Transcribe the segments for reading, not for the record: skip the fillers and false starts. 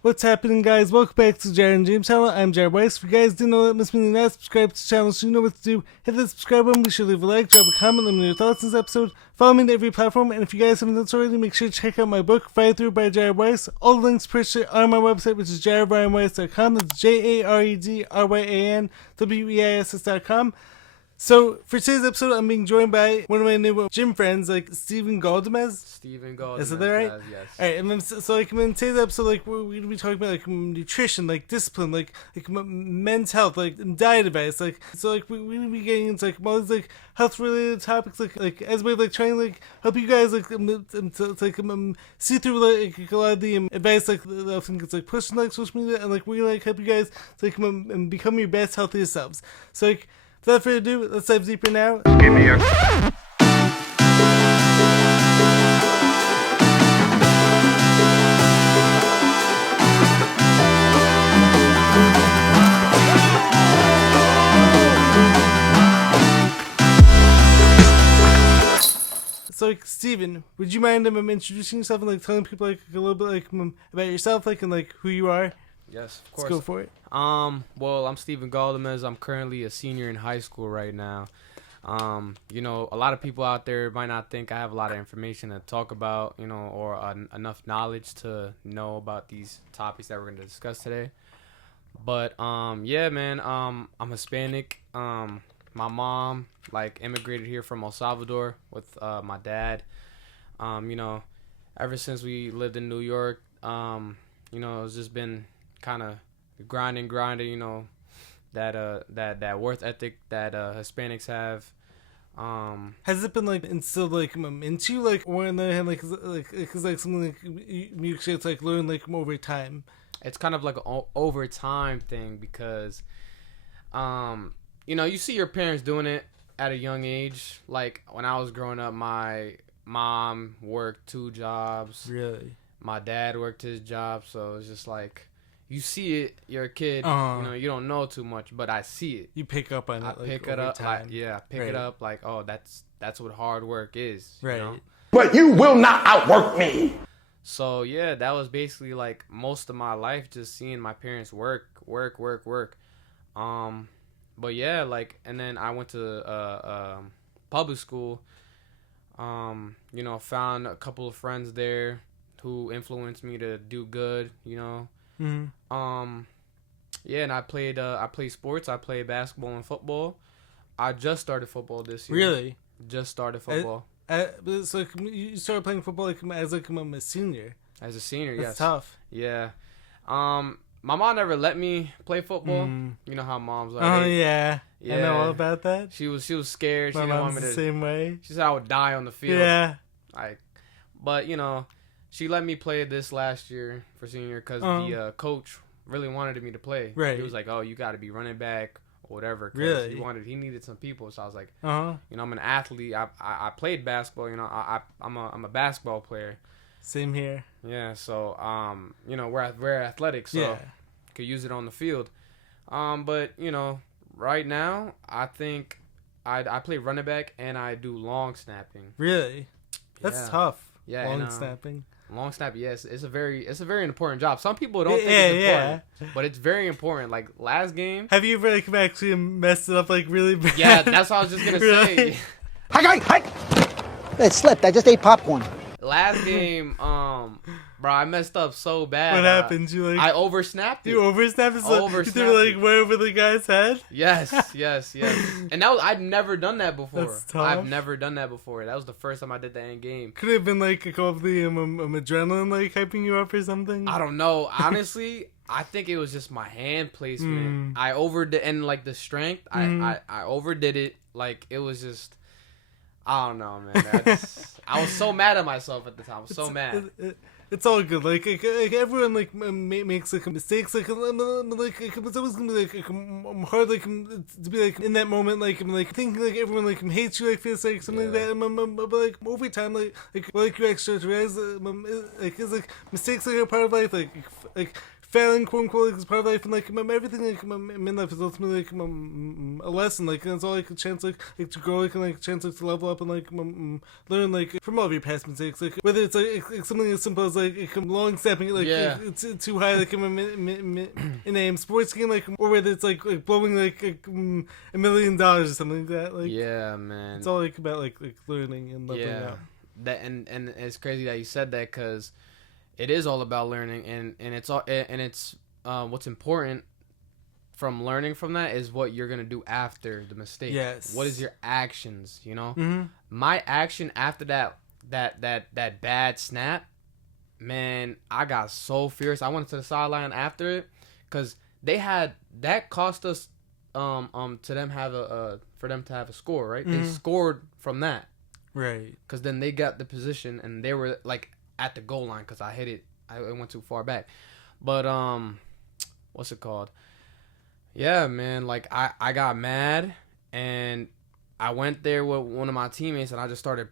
What's happening, guys? Welcome back to Jared and James channel. I'm Jared Weiss. If you guys didn't know that, must mean not subscribe to the channel, so you know what to do. Hit that subscribe button, be sure to leave a like, drop a comment, let me know your thoughts on this episode. Follow me on every platform, and if you guys haven't done so already, make sure to check out my book, Fight Through by Jared Weiss. All the links purchased are on my website, which is jaredryanweiss.com. That's JaredRyanWeiss.com. So, for today's episode, I'm being joined by one of my new gym friends, like Steven Galdamez. Steven Galdamez. Is that right? Yes. Alright, and then, so like, in today's episode, like, we're going to be talking about, like, nutrition, like, discipline, like men's health, like, and diet advice, like, so, like, we're going to be getting into, like, all these, like, health-related topics, like, as a way of, like, trying to, like, help you guys, like, see through, like, a lot of the advice, like, that often gets, like, pushed on, like, social media, and, like, we're going to, like, help you guys to, like, become your best, healthiest selves. So, like, without further ado, let's dive deeper now. Give me a... So, like, Steven, would you mind introducing yourself and, like, telling people, like, a little bit, like, about yourself, like, and, like, who you are? Yes, of course. Let's go for it. Well, I'm Steven Galdamez. I'm currently a senior in high school right now. You know, a lot of people out there might not think I have a lot of information to talk about, you know, or enough knowledge to know about these topics that we're going to discuss today. But, yeah, man, I'm Hispanic. My mom, like, immigrated here from El Salvador with my dad. You know, ever since we lived in New York, you know, it's just been kind of grinding, you know, that worth ethic that Hispanics have. Has it been, like, instilled, like, into you, like, or on the other hand, like, cause like something like you should, like, learn, like, over time? It's kind of like an over time thing because, you know, you see your parents doing it at a young age. Like, when I was growing up, my mom worked 2 jobs. Really? My dad worked his job, so it's just like, you see it, you're a kid, you know, you don't know too much, but I see it. You pick up on it, I like, pick it over up, time. I pick it up, like, oh, that's what hard work is, Right. you know? But you will not outwork me. So, yeah, that was basically, like, most of my life, just seeing my parents work. But, yeah, like, and then I went to public school, you know, found a couple of friends there who influenced me to do good, you know. Mm-hmm. Yeah, and I played sports. I played basketball and football. I just started football this year. Really? Just started football. So, like, you started playing football, like, as, like, a senior. As a senior, That's yes. tough. Yeah. My mom never let me play football. You know how moms are. Oh, yeah. I know all about that. She was scared. My she didn't want mom's me to. the same way. She said I would die on the field. Yeah. But you know, she let me play this last year for senior because the coach really wanted me to play. Right. He was like, "Oh, you got to be running back or whatever." Really. He needed some people. So I was like, You know, I'm an athlete. I played basketball. You know, I'm a basketball player. Same here. Yeah. So you know, we're athletic, so could use it on the field. But you know, right now I think I play running back and I do long snapping. Really? That's tough. Yeah, long snapping. Long snap, yes, it's a very important job. Some people don't think it's important, but it's very important. Like last game. Have you ever, like, actually messed it up, like, really bad? Yeah, that's what I was just gonna say. It slipped. I just ate popcorn. Last game, bro, I messed up so bad. What happened? You, like, I oversnapped it. You oversnapped it? So you threw it, like, way over the guy's head? Yes. And I'd never done that before. That's tough. I've never done that before. That was the first time I did that in game. Could it have been, like, a couple of the adrenaline, like, hyping you up or something? I don't know. Honestly, I think it was just my hand placement. I overdid, and, like, the strength, I overdid it. Like, it was just, I don't know, man. I was so mad at myself at the time. I was so mad. It's all good. Like everyone, like, makes, like, mistakes. Like it's always gonna be, like, hard, like, to be, like, in that moment, like, thinking, like, everyone, like, hates you, like, feels like something like that. But, like, over time, like you actually start to realize, like, it's, like, mistakes, like, are part of life. Like failing, quote unquote, like, is part of life, and like everything like in life is ultimately like a lesson, like, and it's all like a chance like to grow, like, and like a chance like to level up and like learn like from all of your past mistakes, like whether it's like something as simple as like long snapping like it's too high like in a sports game, like, or whether it's like blowing like $1 million or something like that, like, yeah, man, it's all like about like learning and leveling up. That and it's crazy that you said that, because it is all about learning, and it's all, and it's what's important from learning from that is what you're gonna do after the mistake. Yes. What is your actions? You know, Mm-hmm. my action after that bad snap, man, I got so fierce. I went to the sideline after it, because they had that cost us to them have for them to have a score, right? Mm-hmm. They scored from that, Right. because then they got the position and they were like at the goal line, because I hit it. I went too far back. But what's it called? Yeah, man. Like I got mad, and I went there with one of my teammates, and I just started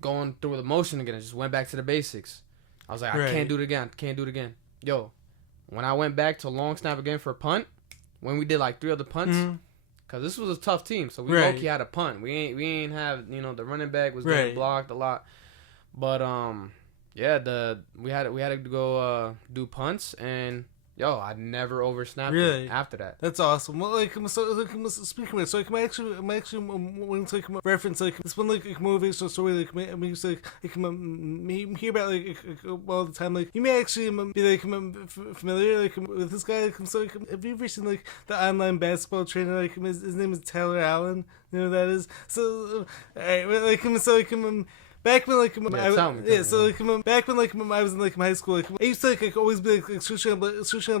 going through the motion again. I just went back to the basics. I was like, I can't do it again. Can't do it again. Yo, when I went back to long snap again for a punt, when we did like 3 other punts, because this was a tough team, so we low-key had a punt. We ain't have, you know, the running back was getting blocked a lot, but yeah, we had to go do punts, and yo, I never oversnapped it after that. That's awesome. Well, like, speaking of it, so like, I'm actually wanting to like reference like this one like motivational story. Like, I mean, you say like hear about like all the time. Like, you may actually be like familiar like with this guy. Like, so like, have you ever seen like the online basketball trainer? Like, his name is Taylor Allen. You know who that is? So, all right, like, so like. Back when like back when like I was in like high school, like I used to like always be like switching up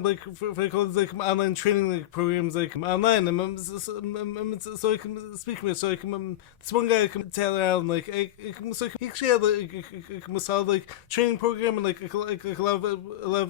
like for like all these like online training like programs like online. And so like speaking of, so like this one guy Taylor Allen, like so he actually had like a solid like training program, and like a lot of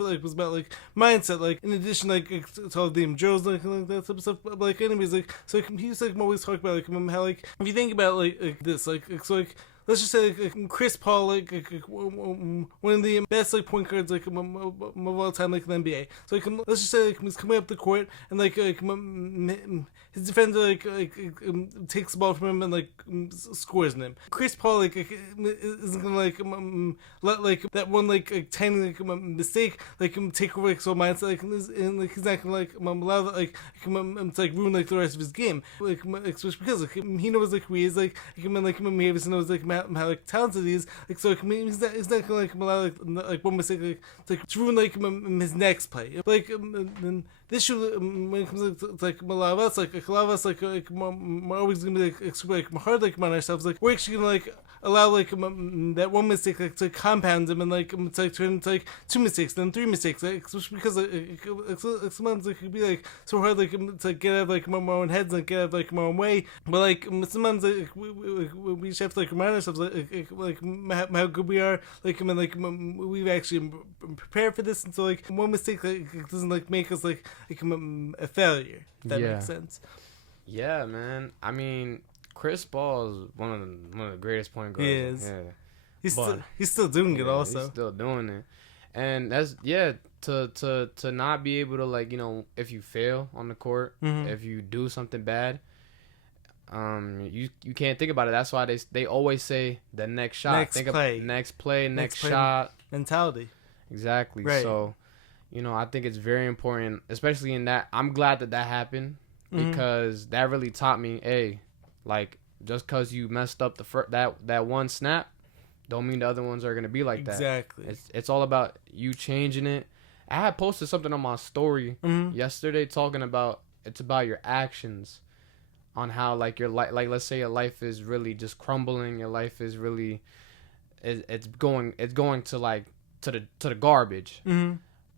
it like was about like mindset, like in addition like to all the drills like that type of stuff. But like anyways, like so like, he used to like always talk about like how like if you think about like this like so like. Let's just say like, Chris Paul, like one of the best like point guards like of all time, like in the NBA. So like, let's just say like he's coming up the court, and like his defender like takes the ball from him and like scores on him. Chris Paul like isn't gonna like let like that one like tiny like mistake like take over like so mindset like and like he's not gonna like allow that like to like ruin like the rest of his game, like especially because like he knows like who he is, like he obviously knows like how like talented he is, like so like, he's not gonna like allow like one mistake like to ruin like his next play. Like and this should when it comes to like a lot of us like a lot of us like we're always gonna be like super like hard like on ourselves, like we're actually gonna like allow like that one mistake like to compound them and like to like turn into like 2 mistakes, then 3 mistakes, like because like sometimes it could be like so hard like to like, get out of like our own heads and get out of like our own way, but like sometimes like we just have to like remind ourselves like how good we are, like we've actually prepared for this, and so like one mistake like doesn't like make us like a failure, if that makes sense. Yeah, man. I mean, Chris Paul is one of the greatest point guards. He is. Yeah. He's still doing it also. He's still doing it. And that's to not be able to, like, you know, if you fail on the court, if you do something bad, you can't think about it. That's why they always say the next shot. Next play, next shot. Mentality. Exactly. Right. So, you know, I think it's very important, especially in that. I'm glad that happened, because that really taught me, hey, like, just because you messed up that one snap, don't mean the other ones are going to be like that. Exactly. It's all about you changing it. I had posted something on my story yesterday talking about it's about your actions, on how like your life, like let's say your life is really just crumbling, your life is really it's going to like to the garbage.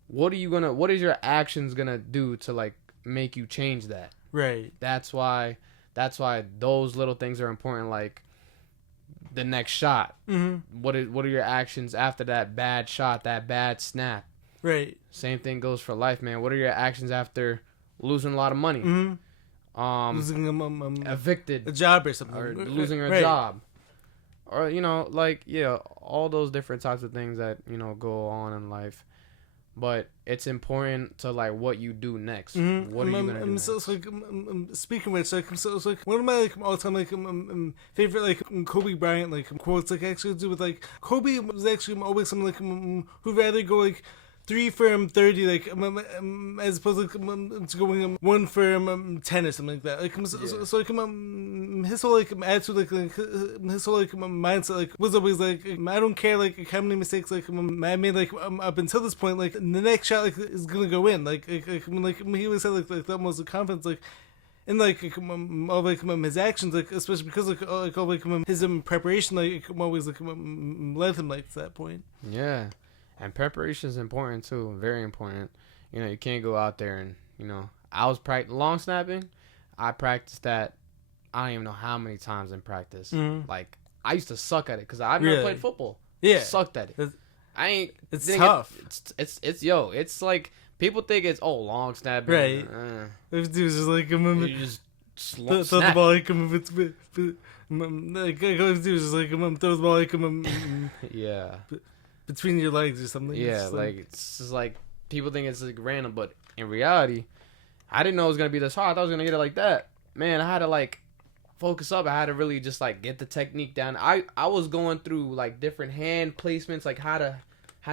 What is your actions gonna do to like make you change that? Right. That's why those little things are important, like the next shot. What are your actions after that bad shot, that bad snap? Right. Same thing goes for life, man. What are your actions after losing a lot of money? Losing evicted, a job or something, or losing a job, or you know, like all those different types of things that go on in life. but it's important to like what you do next. Mm-hmm. What are you gonna do next? So it's like, speaking of which, like, so it's like one of my like all time like favorite like Kobe Bryant like quotes like actually to do with like Kobe was actually always someone like who'd rather go like 3 for 30 like as opposed to going 1 for 10 or something like that. Like so like his whole like attitude like his whole like mindset like was always like I don't care like how many mistakes like I made like up until this point, like the next shot like is gonna go in like he always had like the almost confidence like in like all like his actions, like especially because like all like his preparation like always like led him like to that point. Yeah, and preparation is important too, very important. You know, you can't go out there and I was long snapping. I practiced that. I don't even know how many times in practice. Mm-hmm. Like I used to suck at it because I've never played football. Yeah, sucked at it. It's tough. It's like people think it's long snapping. Right. If dude's just like you just throw the ball like like if dude's just like throw the ball like yeah between your legs or something. Yeah, it's just like people think it's like random, but in reality, I didn't know it was gonna be this hard. I thought I was gonna get it like that. Man, I had to like focus up. I had to really just like get the technique down. I was going through like different hand placements, like how to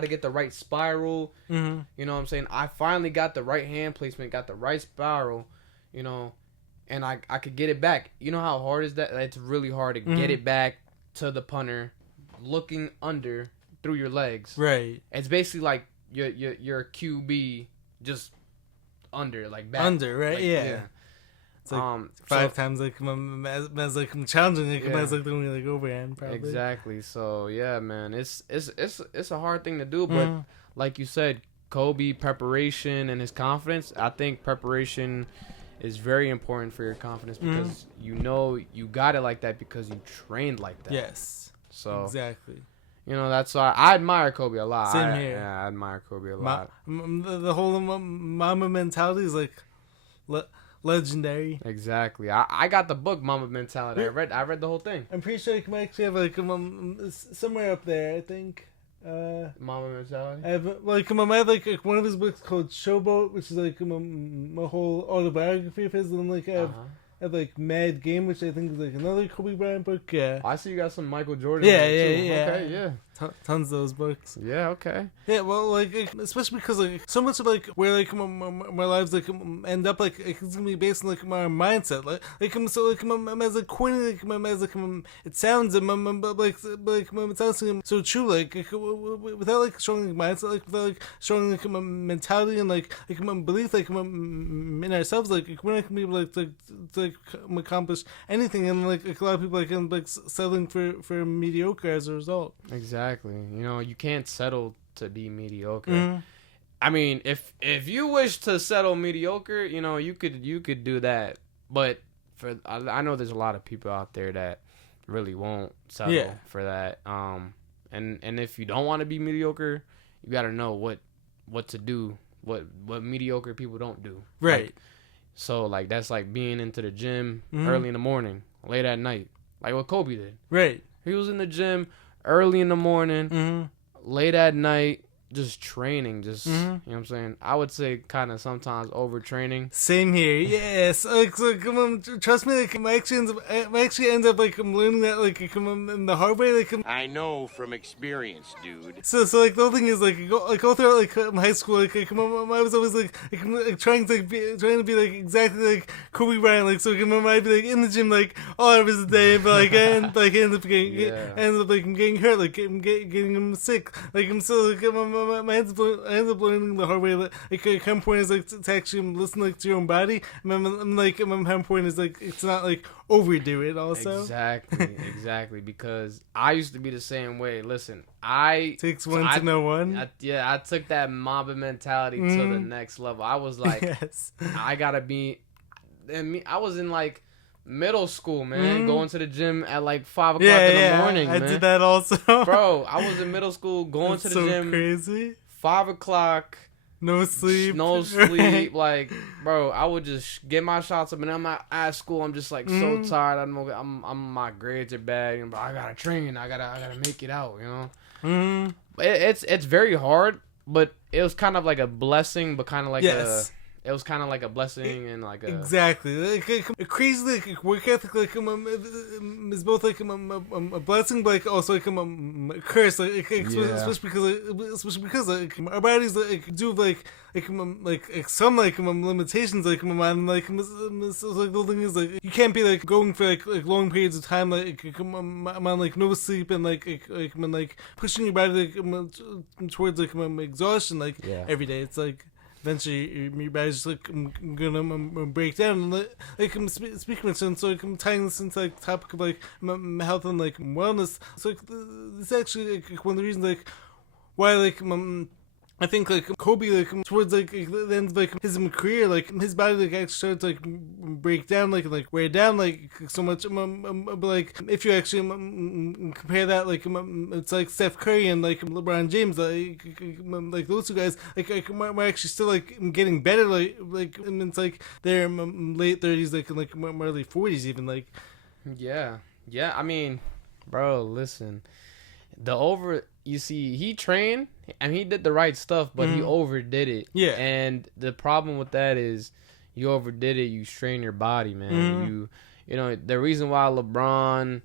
get the right spiral. Mm-hmm. You know what I'm saying? I finally got the right hand placement, got the right spiral, and I could get it back. You know how hard is that? It's really hard to get it back to the punter, looking under through your legs. Right. It's basically like your QB just under, like back. Under, right? Like, yeah. It's like 5 times like as like challenging like as like the only like overhand probably. Exactly. So yeah, man, it's a hard thing to do, but like you said, Kobe preparation and his confidence. I think preparation is very important for your confidence because you got it like that because you trained like that. Yes. So exactly. That's why I admire Kobe a lot. Same here. Yeah, I admire Kobe a lot. The whole Mamba Mentality is like legendary. Exactly. I got the book Mamba Mentality. I read the whole thing. I'm pretty sure you can actually have like somewhere up there. I think. Mamba Mentality. I have like I have like one of his books called Showboat, which is like my whole autobiography of his, and then like I have like Mad Game, which I think is like another Kobe Bryant book. Yeah. I see you got some Michael Jordan. Yeah. Okay, yeah. Tons of those books. Yeah, okay. Yeah, well, like especially because like so much of like where like my lives like end up like it's gonna be based on like my mindset. Like so like as like corny like as like it sounds but like it sounds so true like without like showing like mindset, like without like showing like mentality and like belief like in ourselves, like we're not gonna be able to accomplish anything, and like a lot of people like end up like settling for mediocre as a result. Exactly. You can't settle to be mediocre. I mean, if you wish to settle mediocre, you could do that. But I know there's a lot of people out there that really won't settle for that. And if you don't want to be mediocre, you got to know what to do, what mediocre people don't do. Right. Like, so like that's like being into the gym early in the morning, late at night, like what Kobe did. Right. He was in the gym early in the morning, late at night, just training, you know what I'm saying? I would say kind of sometimes overtraining. Same here, yes. So come on, trust me, like I actually end up like I'm learning that like in the hard way. Like I know from experience, dude. So like the whole thing is like go throughout like high school, like I was always like trying to be like exactly like Kobe Bryant, like so I'd be like in the gym like all hours a day, but like I end up getting hurt, like getting sick, like I'm so like I end up learning the hard way. Like how important is like to actually listen like to your own body. I'm like how important is like it's not like overdo it also. Exactly. Because I used to be the same way. Listen, takes one to know one. I took that Mamba mentality to the next level. I was like, yes. I gotta be. I was in like middle school, man, going to the gym at like 5 o'clock in the morning. I man. did that also, bro. I was in middle school going to the gym. Crazy. 5 o'clock. No sleep. Right. Like, bro, I would just get my shots up, and I'm at school. I'm just like so tired. I'm my grades are bad. I gotta train. I gotta make it out. But it's very hard. but it was kind of like a blessing, but kind of like Yes. it was kind of like a blessing and like a Exactly. Like, a crazy like, work ethic is both like a blessing, but like also like a curse. Like, especially because like our bodies like do like some like limitations like on like so, like the thing is like you can't be like going for like long periods of time like on like no sleep and like pushing your body like towards like exhaustion like every day. It's like eventually your body's just like gonna break down. And like I'm speaking of it, so like I'm tying this into like topic of like health and like wellness. So like this is actually like one of the reasons like why like I think like Kobe like towards like the end of like his career like his body like actually started to like break down like wear down like so much but like if you actually compare that like it's like Steph Curry and like LeBron James like those two guys like we're actually still like getting better like and it's like they're late 30s like early 40s even like yeah. I mean, bro, listen, you see, he trained and he did the right stuff, but he overdid it. Yeah. And the problem with that is you overdid it, you strain your body, man. You know, the reason why LeBron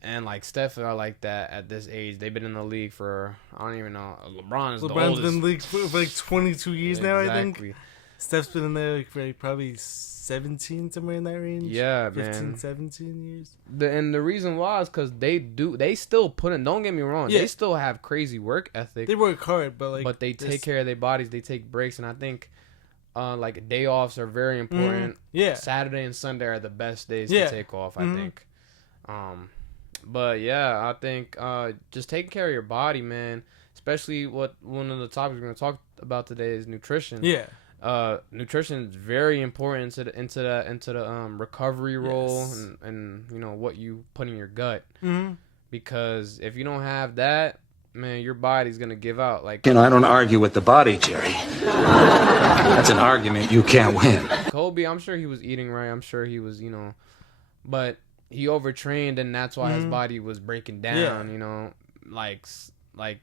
and like Steph are like that at this age, they've been in the league for, I don't even know. LeBron's the oldest. been in the league for like 22 years now, I think. Steph's been in there like for like probably 17, somewhere in that range. Yeah, 15, man. 17 years. And the reason why is because they still put in, don't get me wrong, they still have crazy work ethic. They work hard, but they take care of their bodies, they take breaks, and I think like day offs are very important. Yeah. Saturday and Sunday are the best days to take off, I think. But yeah, I think just taking care of your body, man, especially one of the topics we're going to talk about today is nutrition. Yeah. Nutrition is very important into the recovery role and you know what you put in your gut, because if you don't have that, man, your body's gonna give out. Like, I don't argue with the body, Jerry. That's an argument you can't win. Kobe, I'm sure he was eating right. I'm sure he was, but he overtrained, and that's why his body was breaking down. You know, like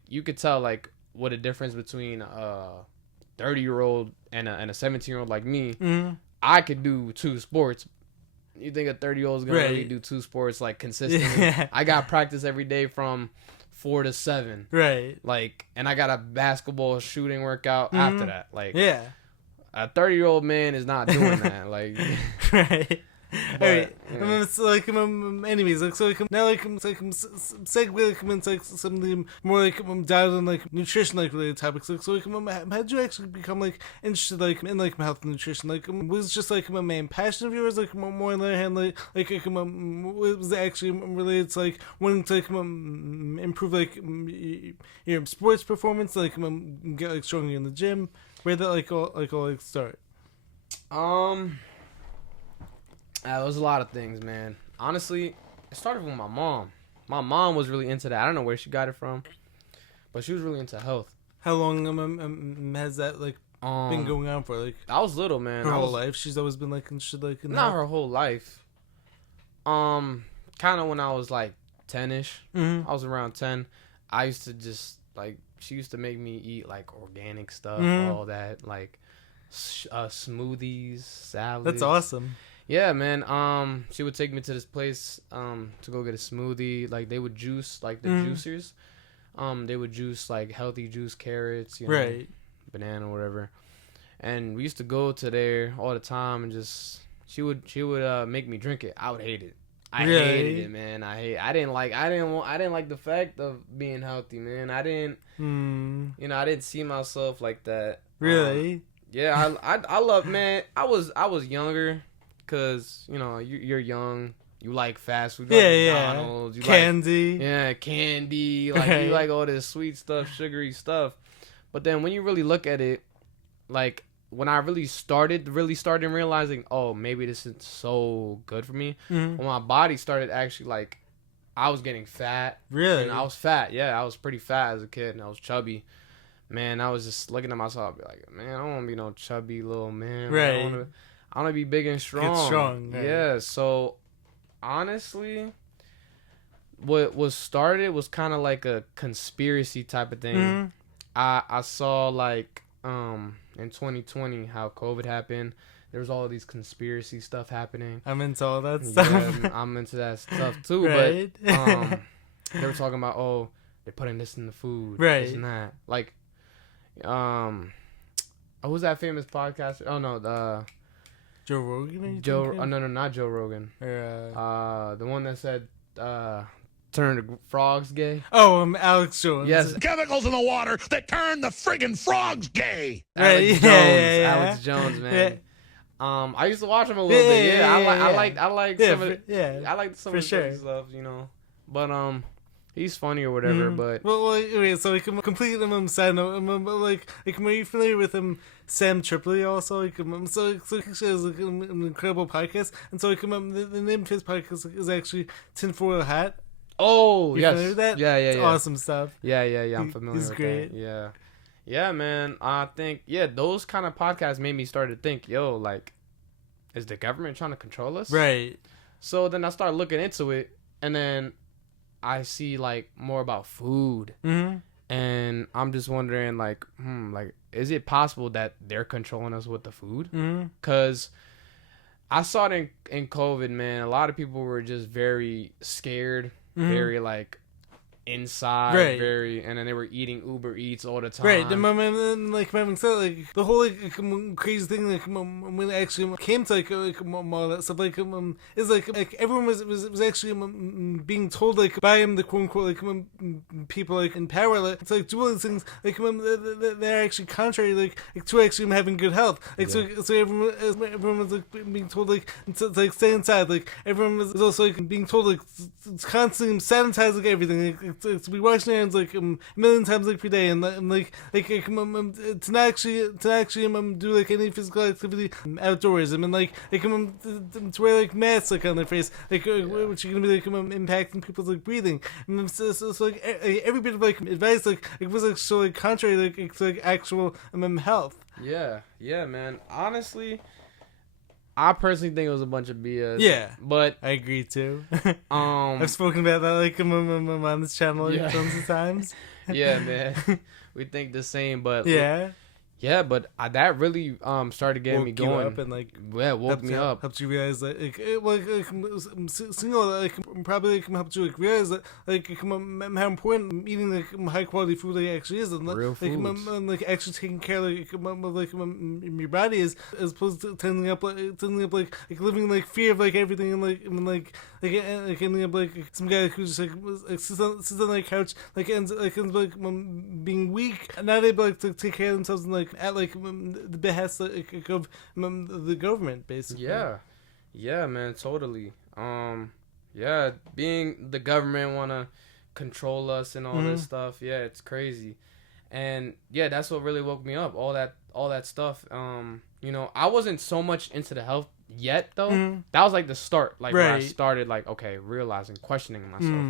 you could tell like what a difference between 30-year-old and a 17-year-old like me. I could do two sports. You think a 30-year-old is gonna really do two sports like consistently? Yeah. I got practice every day from 4 to 7. Right. Like, and I got a basketball shooting workout after that. Like, yeah. A 30-year-old man is not doing that. Like, right. Alright, yeah. it's like anyways, like so like now like it's like segue like into like some of the more like down on like nutrition like related topics. Like so like how did you actually become like interested like in like health and nutrition? Like was it just like a main passion of yours? Like more on the other hand, like was it actually related to like wanting to like improve like your sports performance, like get like stronger in the gym? Where did that like all start? It was a lot of things, man. Honestly, it started with my mom. My mom was really into that. I don't know where she got it from, but she was really into health. How long has that like been going on for? Like I was little, man. Her whole life, she's always been like interested like in not that? her whole life. Kind of when I was like 10ish. I was around 10. I used to just like she used to make me eat like organic stuff, all that like smoothies, salads. That's awesome. Yeah, man. She would take me to this place to go get a smoothie. Like they would juice like the juicers. They would juice like healthy juice, carrots, know, banana, whatever. And we used to go to there all the time, and just she would make me drink it. I would hate it. I hated it, man. I didn't like the fact of being healthy, man. I didn't I didn't see myself like that. Really? Yeah, I love, man. I was younger. Cause you're young, you like fast food, you like McDonald's, you candy, candy, like you like all this sweet stuff, sugary stuff. But then when you really look at it, like when I really started realizing, oh, maybe this is so good for me. When my body started actually like, I was getting fat. Really? And I was fat. Yeah, I was pretty fat as a kid, and I was chubby. Man, I was just looking at myself, I'd be like, man, I don't want to be no chubby little man. Right. I want to be big and strong. Get strong. Right. Yeah, so honestly, what was started was kind of like a conspiracy type of thing. I saw like in 2020 how COVID happened. There was all of these conspiracy stuff happening. I'm into all that stuff. Yeah, I'm into that stuff too. Right. But they were talking about, oh, they're putting this in the food, Right. this and that. Like, who's that famous podcaster? Oh no, the Joe Rogan? Are you Joe. thinking? No, not Joe Rogan. Or, The one that said, turn the frogs gay. Alex Jones. Yes, Chemicals in the water that turn the friggin' frogs gay. Right, Alex Jones. yeah. Alex Jones, man. Yeah. I used to watch him a little bit. Yeah, I like Yeah, some of yeah, I like some for of sure. his stuff, you know. But he's funny or whatever. But Well, wait, so complete side note. Like, are you familiar with Sam Tripoli also? So actually has like an incredible podcast, and so the name of his podcast is actually Tinfoil Hat. oh You yes, familiar with that? yeah, It's yeah, awesome stuff. yeah. I'm familiar He's with great. that. Yeah, man. I think those kind of podcasts made me start to think, yo, like, is the government trying to control us? Right. So then I started looking into it, and then I see like more about food. Mm-hmm. And I'm just wondering, like, is it possible that they're controlling us with the food? Mm-hmm. Because I saw it in COVID, man. A lot of people were just very scared, very, like, inside, Right. and then they were eating Uber Eats all the time. Right, and like Maverick said, like the whole crazy thing, like when it actually came to all that stuff, is like everyone was actually being told like by the quote unquote people like in power, like, to like do all these things like they're actually contrary like to actually having good health. Like so everyone was like being told like to like stay inside. Like everyone was also like being told like to constantly sanitize like everything. Like, to be washing hands like a million times like per day, and to not actually do like any physical activity outdoors. I mean to wear like masks like on their face, which are gonna be like impacting people's like breathing. And so like every bit of like advice like it was like so like contrary like to like actual health. Yeah, man. Honestly, I personally think it was a bunch of BS. Yeah, but I agree too. I've spoken about that like on this channel like tons of times. Yeah, man. We think the same, but but that really started getting me going. Up and like woke me up. Helped you realize that single like probably like, helped you like realize that like how important eating like high quality food like actually is, and Real like foods. like actually taking care of your body is, as opposed to tending up like living like fear of like everything, and like ending up like some guy who's just like sits on like couch like ends being weak, not able like to take care of themselves, and like at like the behest like, of the government basically. Yeah, man, totally. Being the government wanna control us and all this stuff. Yeah, it's crazy, and that's what really woke me up. All that stuff. I wasn't so much into the health yet though. That was like the start, like where I started like realizing, questioning myself.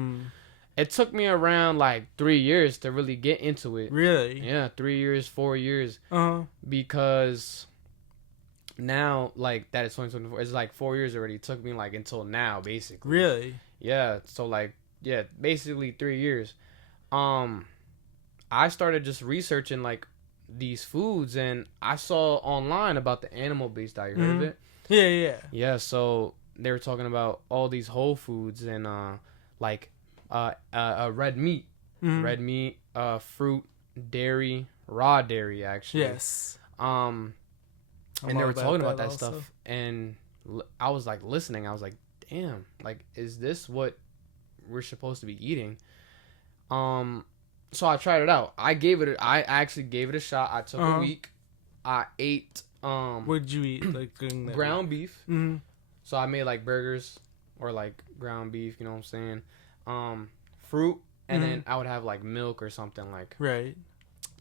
It took me around like 3 years to really get into it. Really? Yeah, 3 years, 4 years. Because now, like, that is 2024. It's like 4 years already. It took me like until now, basically. Really? Yeah. So like, basically 3 years. I started just researching like these foods, and I saw online about the animal-based diet. You heard of it? Yeah. So they were talking about all these whole foods and like red meat, fruit, dairy, raw dairy actually. Yes. And they were talking about that stuff, and I was like listening. I was like, damn, like, is this what we're supposed to be eating? So I tried it out. I actually gave it a shot. I took a week. I ate what did you eat like during that ground week? beef. So I made like burgers or like ground beef, you know what I'm saying? Fruit, and then I would have like milk or something, like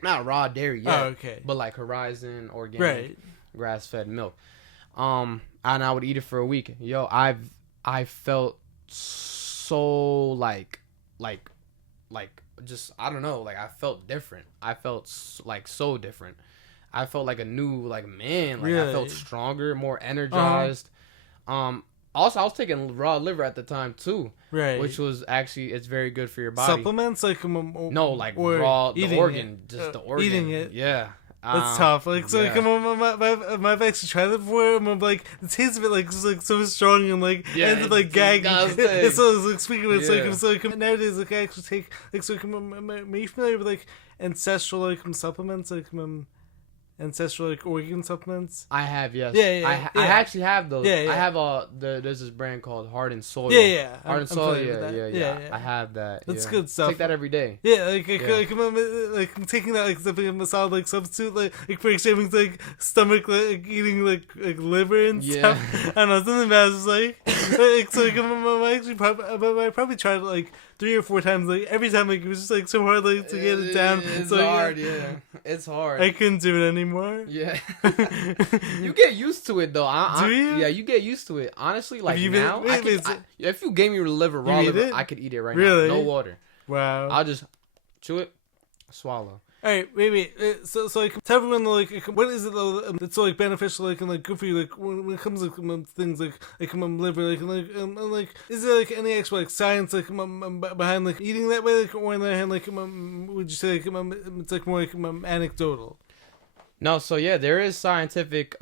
not raw dairy yet, but like Horizon organic grass fed milk. And I would eat it for a week. Yo, I felt so like just, I don't know, like I felt different. I felt like so different. I felt like a new like man. Like I felt stronger, more energized. A Also, I was taking raw liver at the time too, Right. which was actually it's very good for your body. Supplements like No, like or raw the eating organ, it. just the organ. Eating it. Yeah. That's tough. Like so, yeah. I've actually tried it before. I'm like the taste of it like just like so strong and like Yeah, ends up like it's gagging. disgusting. It's so like speaking of it, it's Yeah. like nowadays like I actually take like so are you familiar with like ancestral like supplements like ancestral like organ supplements? I have, yes. Yeah. I actually have those. Yeah. I have there's this brand called Heart and Soil. Yeah. Heart and I'm Soil. familiar with that. Yeah. Yeah. I have that. That's yeah. good stuff. Take that every day. Yeah, like I'm taking that like something a solid like substitute like for exchanging like stomach like eating like liver and Yeah. stuff. I don't know, something about it's like so like I actually I probably tried it like 3 or 4 times. Like every time like it was just like so hard like to get it down. It's so hard. Yeah. It's hard. I couldn't do it anymore. Yeah. You get used to it though. Do you? Yeah, you get used to it. Honestly, like you now, been- if you gave me liver, raw eat liver, it? I could eat it right Really? now. No water. Wow. I'll just chew it, swallow. All right, wait. So like, tell everyone like, what is it though that's so like beneficial, like and like good for you, like when it comes to things like liver, like is there like any actual like science like behind like eating that way, like or on the other hand, like would you say like it's like more like anecdotal? No, so yeah, there is scientific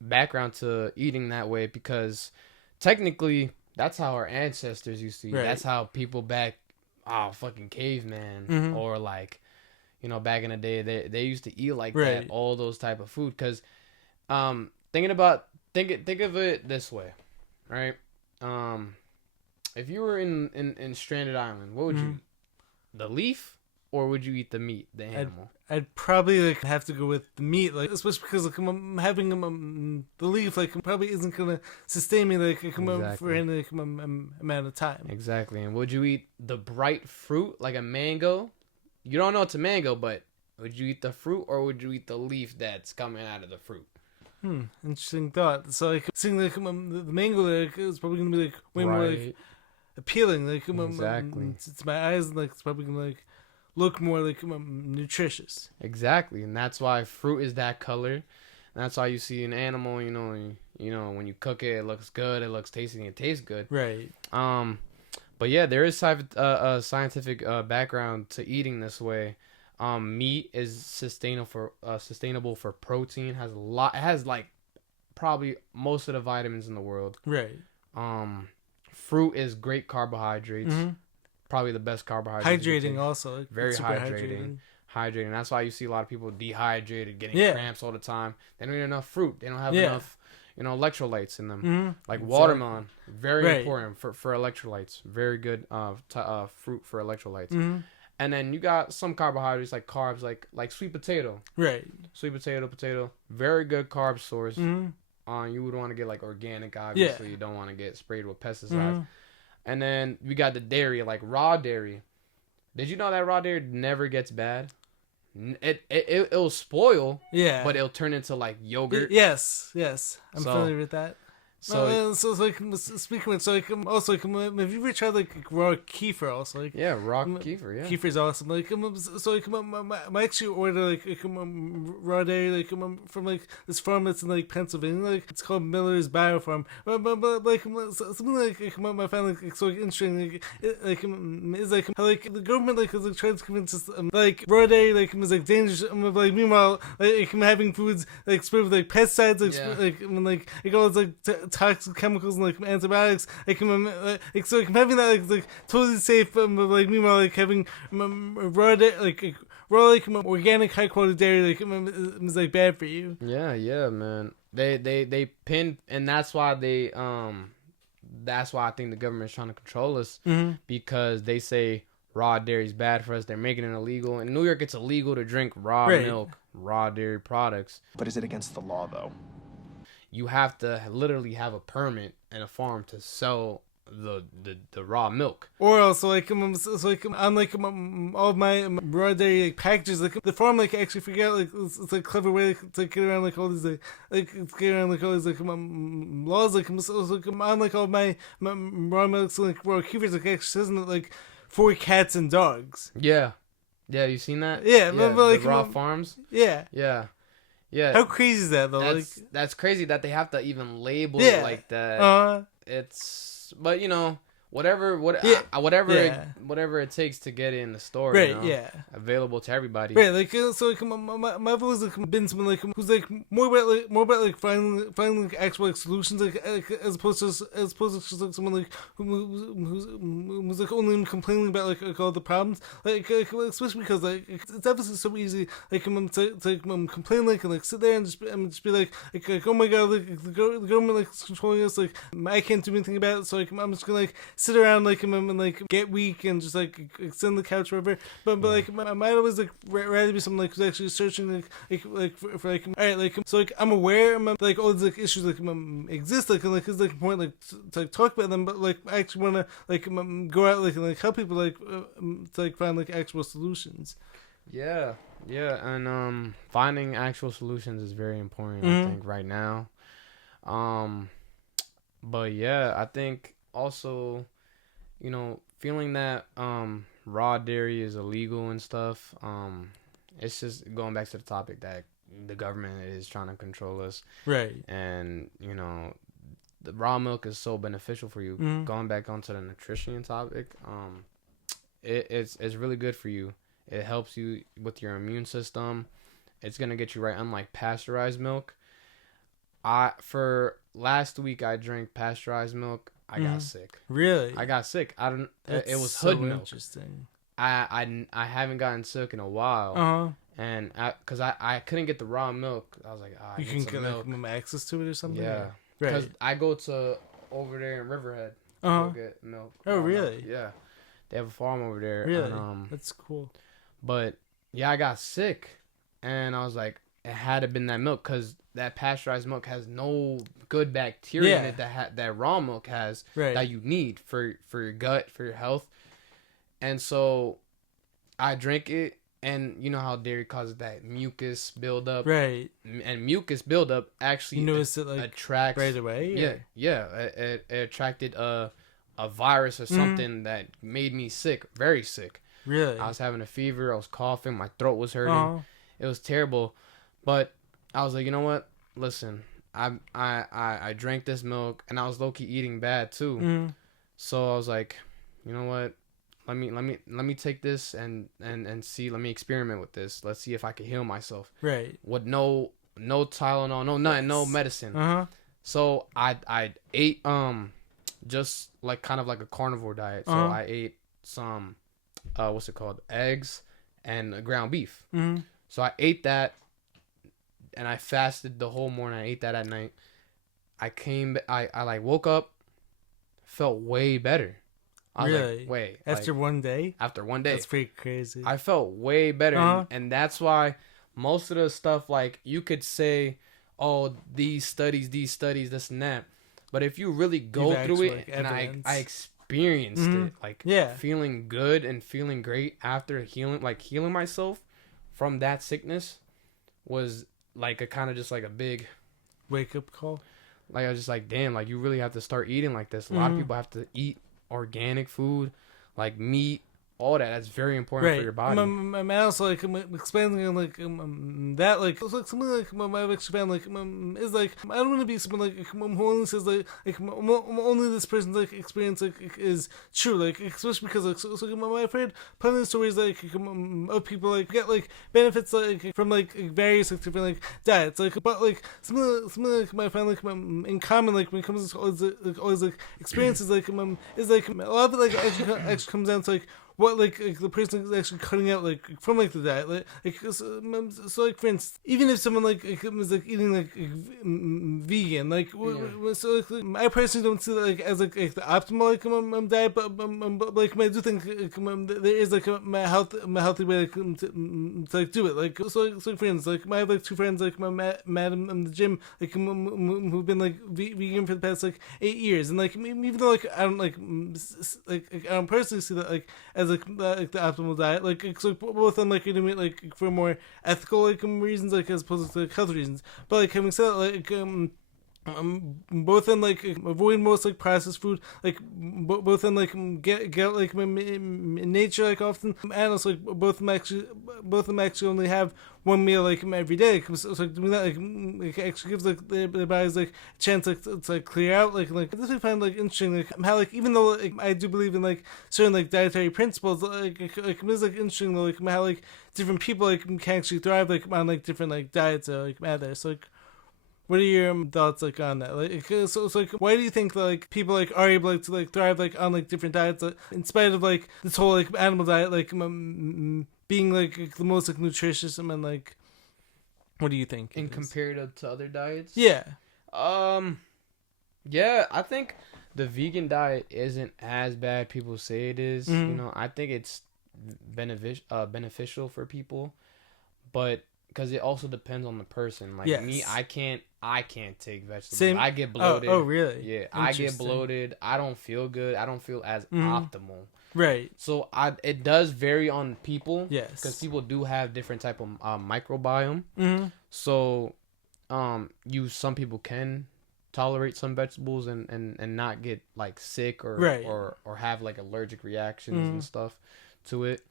background to eating that way because technically that's how our ancestors used to eat. Right. That's how people back, fucking caveman Mhm. or like, back in the day they used to eat like Right. that, all those type of food. Because think of it this way, right? If you were in Stranded Island, what would you eat? The leaf or would you eat the meat, the animal? I'd probably like have to go with the meat, like especially because like I'm having the leaf like probably isn't gonna sustain me like for any like, amount of time. Exactly. And would you eat the bright fruit like a mango? You don't know it's a mango, but would you eat the fruit or would you eat the leaf that's coming out of the fruit? Interesting thought. So like seeing like the mango like is probably gonna be like way more like appealing, like Exactly. to my eyes, and like it's probably gonna like look more like nutritious. Exactly, and that's why fruit is that color. And that's why you see an animal, when you cook it, it looks good, it looks tasty, and it tastes good. Right. But yeah, there is a scientific background to eating this way. Meat is sustainable for protein. It has like probably most of the vitamins in the world. Right. Fruit is great carbohydrates. Mm-hmm. Probably the best carbohydrates. Hydrating also. Like, Very super hydrating. That's why you see a lot of people dehydrated, getting Yeah. cramps all the time. They don't eat enough fruit. They don't have Yeah. enough, electrolytes in them. Mm-hmm. Like Exactly. watermelon, very Right. important for electrolytes. Very good fruit for electrolytes. Mm-hmm. And then you got some carbohydrates like carbs, like sweet potato. Right. Sweet potato, very good carb source. Mm-hmm. You would want to get like organic, obviously. Yeah. You don't want to get sprayed with pesticides. Mm-hmm. And then we got the dairy, like raw dairy. Did you know that raw dairy never gets bad? It'll spoil, Yeah. but it'll turn into like yogurt. Yes. I'm So- familiar with that. So So it's like speaking of, so like also like have you ever tried like raw kefir also like yeah, raw kefir, yeah. Kefir's awesome. Like, so like, I actually order like raw dairy like from like this farm that's in like Pennsylvania. Like, it's called Miller's Biofarm. But like something like my family like so like, interesting. Like, is like how like the government like is like trying to convince us like raw dairy like is like dangerous. Like meanwhile like having foods like sprayed with like pesticides like it goes like toxic chemicals and like antibiotics. Like so like having that like totally safe. Like meanwhile like having raw dairy like organic high quality dairy like is like bad for you. Yeah, man. They pin, and that's why that's why I think the government's trying to control us, because they say raw dairy is bad for us. They're making it illegal. In New York, it's illegal to drink raw milk, raw dairy products. But is it against the law, though? You have to literally have a permit and a farm to sell the raw milk. Or also like on like all my raw dairy like packages, like the farm like actually figure out like it's like clever way to get around like all these get around like all these like laws like on like all my raw milks and like raw kefirs like actually says it like for cats and dogs. Yeah, you seen that? Yeah, yeah, but like the raw farms. Yeah. Yeah. How crazy is that though? That's crazy that they have to even label Yeah. it like that. But whatever whatever it takes to get it in the store, right? available to everybody. Right, so my always been someone who's more about finding actual solutions as opposed to just someone who's only complaining about all the problems especially because it's obviously so easy to complain and sit there and just be oh my god the government is controlling us I can't do anything about it, so I'm just gonna sit around and get weak and just sit on the couch or whatever. But I might always rather be someone who's actually searching for alright so I'm aware all these issues exist and it's important to talk about them, but I actually want to go out and help people to find actual solutions. Yeah, and finding actual solutions is very important. Mm-hmm. I think right now. But yeah, I think also, feeling that raw dairy is illegal and stuff. It's just going back to the topic that the government is trying to control us, right? And the raw milk is so beneficial for you. Mm-hmm. Going back onto the nutrition topic, it's really good for you. It helps you with your immune system. It's gonna get you right. Unlike pasteurized milk, for last week I drank pasteurized milk. I got sick. Really? I got sick. I don't. That's it was so hood milk. Interesting. I haven't gotten sick in a while. And because I couldn't get the raw milk. I was like, you can get milk. Access to it or something. Yeah. Because I go to over there in Riverhead. Go get milk. Oh really? Milk. Yeah. They have a farm over there. Really? And, that's cool. But yeah, I got sick, and I was like, it had to been that milk because that pasteurized milk has no good bacteria in it that raw milk has that you need for your gut, for your health. And so I drank it, and you know how dairy causes that mucus buildup, right? And mucus buildup actually attracts right away. It attracted a virus or something that made me sick, very sick. Really? I was having a fever. I was coughing. My throat was hurting. It was terrible. But I was like, you know what? Listen, I drank this milk, and I was low key eating bad too. So I was like, you know what? Let me take this and see. Let me experiment with this. Let's see if I can heal myself. Right. With no Tylenol, no nothing, no medicine. So I ate just kind of like a carnivore diet. So I ate some what's it called? Eggs and ground beef. So I ate that, and I fasted the whole morning. I ate that at night. I woke up, felt way better. I was really? Like, wait. After one day? After one day. That's pretty crazy. I felt way better. And that's why most of the stuff, you could say, oh, these studies, this and that. But if you really go through it, and I experienced it, feeling good and feeling great after healing myself from that sickness was a kind of just a big wake-up call. I was just like, damn, you really have to start eating like this. A lot of people have to eat organic food, like meat, all that. That's very important for your body. I'm also expanding on that something I've actually found is I don't want to be someone who only says only this person's experience is true, especially because I've heard plenty of stories of people get benefits from various different diets but something I find in common when it comes to all these experiences is a lot of it actually comes down to what the person is actually cutting out from the diet so for instance, even if someone is eating vegan so I personally don't see that as the optimal diet but I do think there is a healthy way to do it so for instance I have two friends Matt in the gym who've been vegan for the past 8 years, and even though I don't personally see that as the optimal diet so both of them doing it for more ethical reasons as opposed to health reasons, but having said that both in like avoiding most like processed food, like both in like get like in nature, like often, and also like both of them actually only have one meal like every day. So like doing that like actually gives like their bodies like a chance like to like clear out like this I find like interesting like how like even though like I do believe in like certain like dietary principles like it is like interesting though like how like different people like can actually thrive like on like different like diets or like out there. So like, what are your thoughts like on that? Like, so like, why do you think like people like are able like, to like thrive like on like different diets, like, in spite of like this whole like animal diet like being like the most like nutritious and like, what do you think? In comparative to other diets? Yeah. Yeah, I think the vegan diet isn't as bad people say it is. Mm-hmm. You know, I think it's beneficial for people, but because it also depends on the person. Like me, I can't take vegetables. Same. I get bloated. Oh, really? Yeah, I get bloated. I don't feel good. I don't feel as optimal. Right. So it does vary on people. Yes. Because people do have different type of microbiome. Mm-hmm. So, some people can tolerate some vegetables and not get like sick or have like allergic reactions and stuff to it.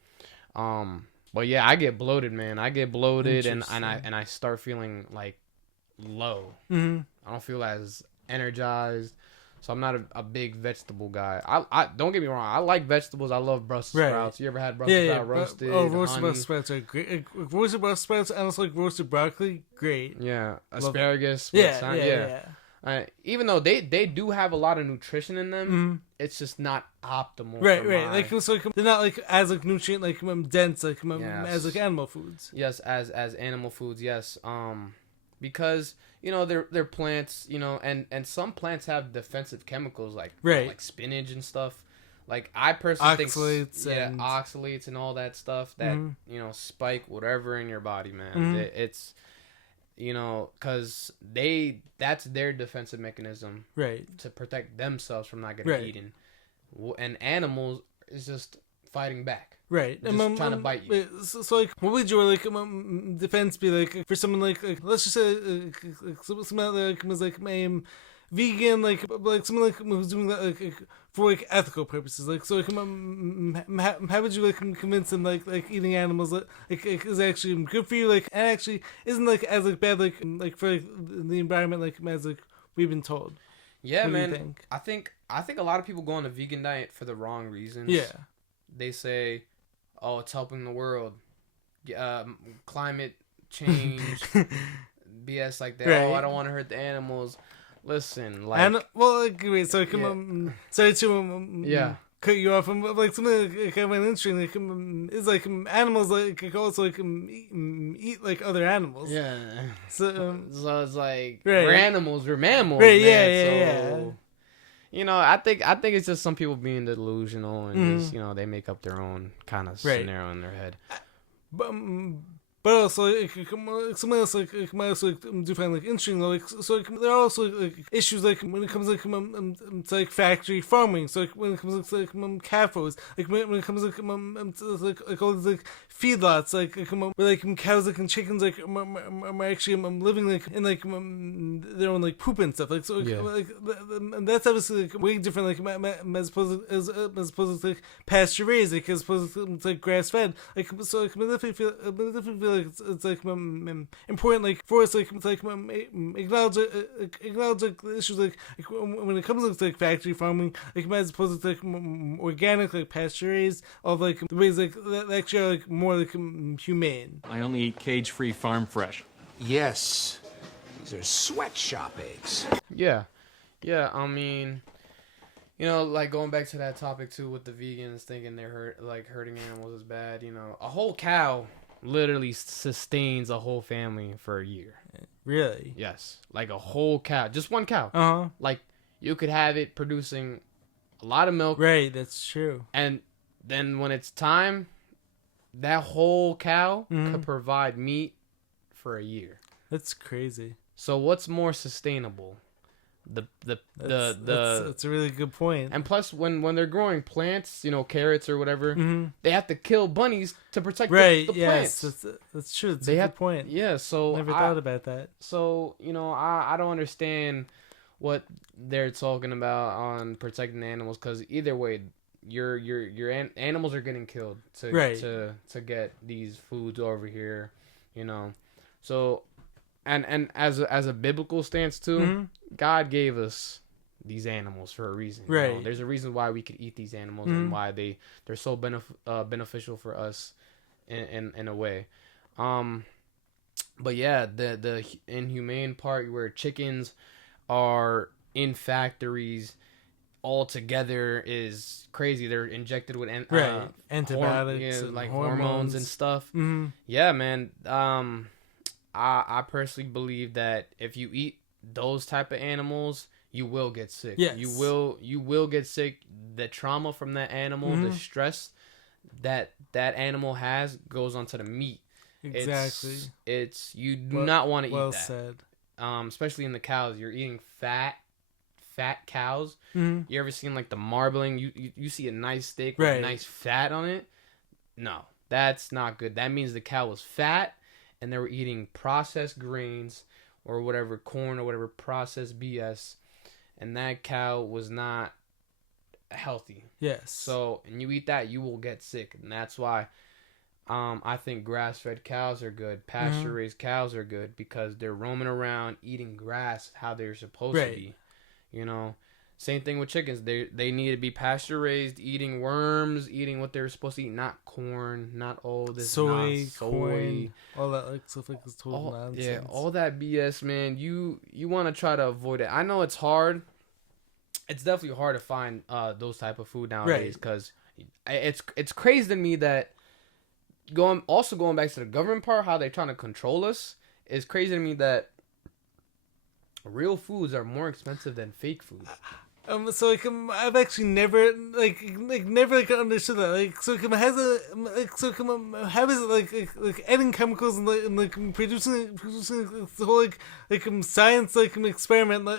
But yeah, I get bloated, man. I get bloated and I start feeling like low. Mm-hmm. I don't feel as energized. So I'm not a big vegetable guy. I don't get me wrong. I like vegetables. I love Brussels sprouts. You ever had Brussels sprout roasted? Roasted Brussels sprouts are great. Roasted Brussels sprouts and also like roasted broccoli, great. Yeah, asparagus. Yeah. Even though they do have a lot of nutrition in them, it's just not optimal. Right. Like so, like, they're not like as like nutrient like dense like as like animal foods. Yes, as animal foods. Yes. Because they're plants. And some plants have defensive chemicals like like spinach and stuff. Like I personally think oxalates and all that stuff that spike whatever in your body, man. It's because that's their defensive mechanism, right, to protect themselves from not getting eaten. And animals is just fighting back, right, just trying to bite you. So like, what would your like defense be like for someone like let's just say someone out there like, was like vegan, like someone like who's doing that like for like ethical purposes, like so like how would you like convince them like eating animals like is actually good for you, like, and actually isn't like as like bad like for like the environment like as like we've been told? Yeah, what man. do you think? I think a lot of people go on a vegan diet for the wrong reasons. Yeah, they say, oh, it's helping the world, climate change, BS like that. Right. Oh, I don't want to hurt the animals. Listen, like, and well, like, wait, so sorry to cut you off. Like something like, kind of interesting. Like, is like animals like also like eat like other animals. Yeah. So it's like we're animals, we're mammals. Right. Man, yeah. I think it's just some people being delusional and just they make up their own kind of scenario in their head. But also, like, something else like might also do find like interesting though. Like, so like, there are also like issues like when it comes like to like factory farming. So like when it comes to like CAFOs, like when it comes to like all these like feedlots, like where like cows like and chickens like are actually living like in like their own like poop and stuff. Like so like that's obviously like way different like as opposed to like pasture raised, like as opposed to like grass fed. Like so like I definitely feel like it's like important like for us like it's like acknowledge like issues like when it comes to like factory farming, like as opposed to like organic like pasture raised, of like the ways like that actually are like more like humane. I only eat cage-free farm fresh. Yes. These are sweatshop eggs. Yeah. I mean, like going back to that topic too with the vegans thinking they're hurting animals is bad. A whole cow literally sustains a whole family for a year. Really? Yes. Like a whole cow. Just one cow. Uh-huh. Like you could have it producing a lot of milk. Right, that's true. And then when it's time, that whole cow could provide meat for a year. That's crazy. So what's more sustainable? That's a really good point. And plus, when they're growing plants, carrots or whatever, they have to kill bunnies to protect the plants. Yes, that's true. That's a good point. Yeah, so Never thought about that. So I don't understand what they're talking about on protecting the animals, because either way, your animals are getting killed to get these foods over here, So, and as a biblical stance too, God gave us these animals for a reason. Right. There's a reason why we could eat these animals and why they're so beneficial for us in a way. But yeah, the inhumane part where chickens are in factories all together is crazy. They're injected with antibiotics, like hormones hormones and stuff. Yeah, man. I personally believe that if you eat those type of animals, you will get sick. Yes. You will get sick. The trauma from that animal, the stress that animal has goes onto the meat. Exactly. It's you do not want to eat that. Well said. Especially in the cows. You're eating fat cows. You ever seen like the marbling? You see a nice steak with nice fat on it? No, that's not good. That means the cow was fat and they were eating processed grains or whatever, corn or whatever, processed BS, and that cow was not healthy. Yes. So, and you eat that, you will get sick, and that's why I think grass-fed cows are good. Pasture-raised cows are good because they're roaming around eating grass how they're supposed to be. Same thing with chickens. They need to be pasture-raised, eating worms, eating what they're supposed to eat, not corn, not all this soy, corn, all that stuff like this total nonsense. Yeah, all that BS, man. You want to try to avoid it. I know it's hard. It's definitely hard to find those type of food nowadays because it's crazy to me that going back to the government part, how they're trying to control us, is crazy to me that real foods are more expensive than fake food. So I've actually never understood that. How is it like adding chemicals and producing the whole science experiment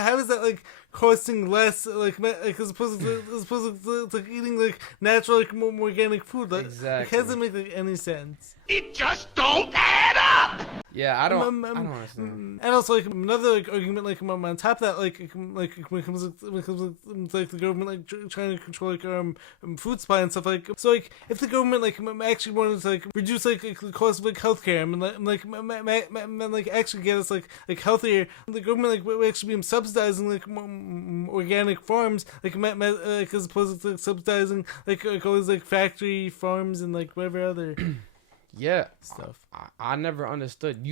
how is that costing less as opposed to eating natural more organic food exactly. It doesn't make any sense. It just don't add up. Yeah, I don't understand. And also another argument on top of that when it comes to the government trying to control food supply and stuff so if the government actually wanted to reduce the cost of healthcare and actually get us healthier, the government would actually be subsidizing organic farms as opposed to subsidizing all these factory farms and whatever other stuff. I never understood.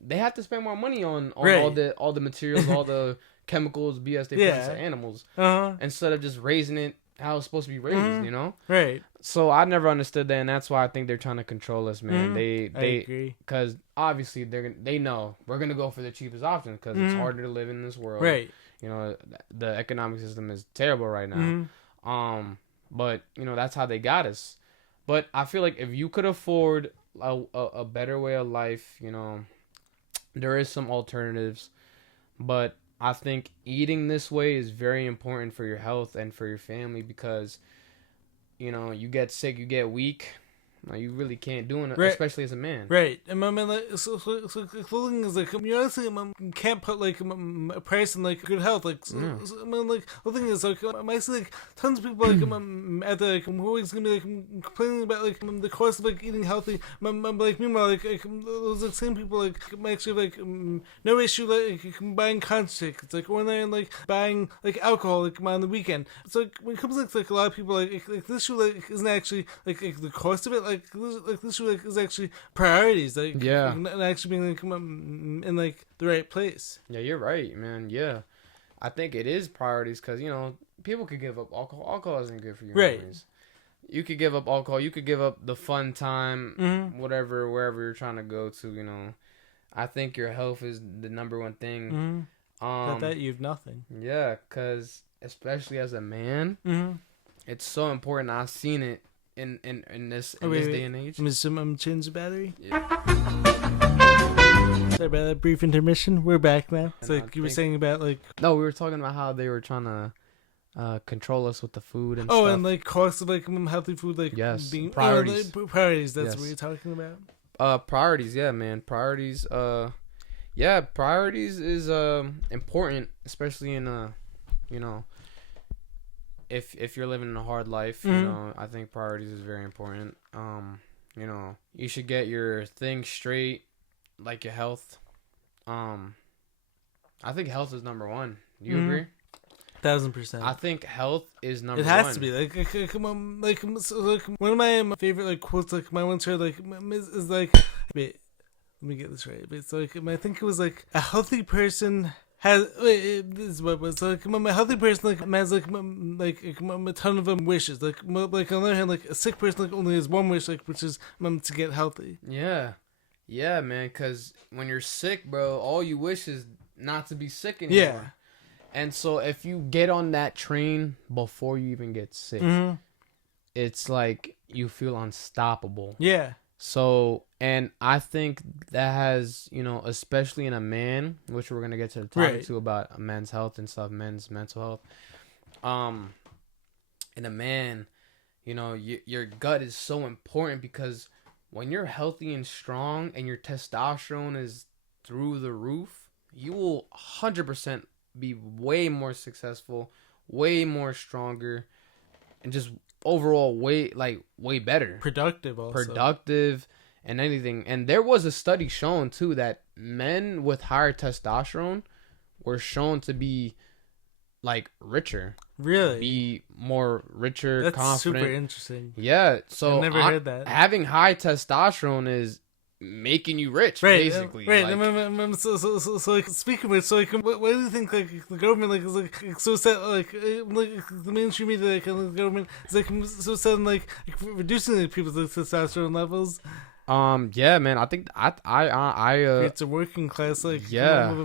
They have to spend more money on all the materials, all the chemicals, BS they put into animals, instead of just raising it how it's supposed to be raised. Right. So I never understood that, and that's why I think they're trying to control us, man. They I agree, because obviously they know we're gonna go for the cheapest option because it's harder to live in this world. Right. The economic system is terrible right now. But that's how they got us. But I feel like if you could afford a better way of life, there is some alternatives. But I think eating this way is very important for your health and for your family because, you get sick, you get weak. You really can't do it, especially as a man. Right. And my man, so clothing is you honestly can't put a price in good health. The thing is I see tons of people at the who always gonna be complaining about the cost of eating healthy. Meanwhile those same people actually no issue buying contraceptives or buying alcohol on the weekend. So when it comes a lot of people this issue isn't actually the cost of it this is actually priorities and actually being in the right place. Yeah, you're right, man. Yeah, I think it is priorities because people could give up alcohol. Alcohol isn't good for you. Right. Anyways. You could give up alcohol. You could give up the fun time, whatever, wherever you're trying to go to. I think your health is the number one thing. Without that, you have nothing. Yeah, because especially as a man, it's so important. I've seen it. In this day and age. I'm change the battery. Yeah. Sorry about that brief intermission. We're back now. It's And like I you were think- saying about like No, we were talking about how they were trying to control us with the food and oh, stuff. and like cost of like healthy food, like Yes, being priorities. priorities. That's Yes. what you're talking about. Priorities, yeah, man. Priorities, yeah, priorities is important, especially in you know, if you're living a hard life, you know, I think priorities is very important. You know, you should get your things straight, like your health. I think health is number one. Do you agree? 1000%. I think health is number It one. has to be like so, like one of my favorite like quotes like my once heard like is like wait, let me get this right. But it's like I think it was like a healthy person has this is what it was like a healthy person like has like a ton of wishes like on the other hand like a sick person like only has one wish like which is to get healthy. Yeah, man. Because when you're sick, bro, all you wish is not to be sick anymore. Yeah. And so if you get on that train before you even get sick, it's like you feel unstoppable. Yeah. So, and I think that has, you know, especially in a man, which we're going to get to the topic too about men's health and stuff, men's mental health. In a man, you know, your gut is so important because when you're healthy and strong and your testosterone is through the roof, you will 100% be way more successful, way more stronger, and just overall way better, Productive and anything. And there was a study shown too that men with higher testosterone were shown to be like richer, really be more richer, that's confident. super interesting. Yeah, so I've never heard that. Having high testosterone is making you rich, basically. Right. Like, So like speaking of which, so like, what do you think like the government like is like so set like the mainstream media like and the government is like so set on like reducing like, people's like, testosterone levels? yeah, man. I think It's a working class like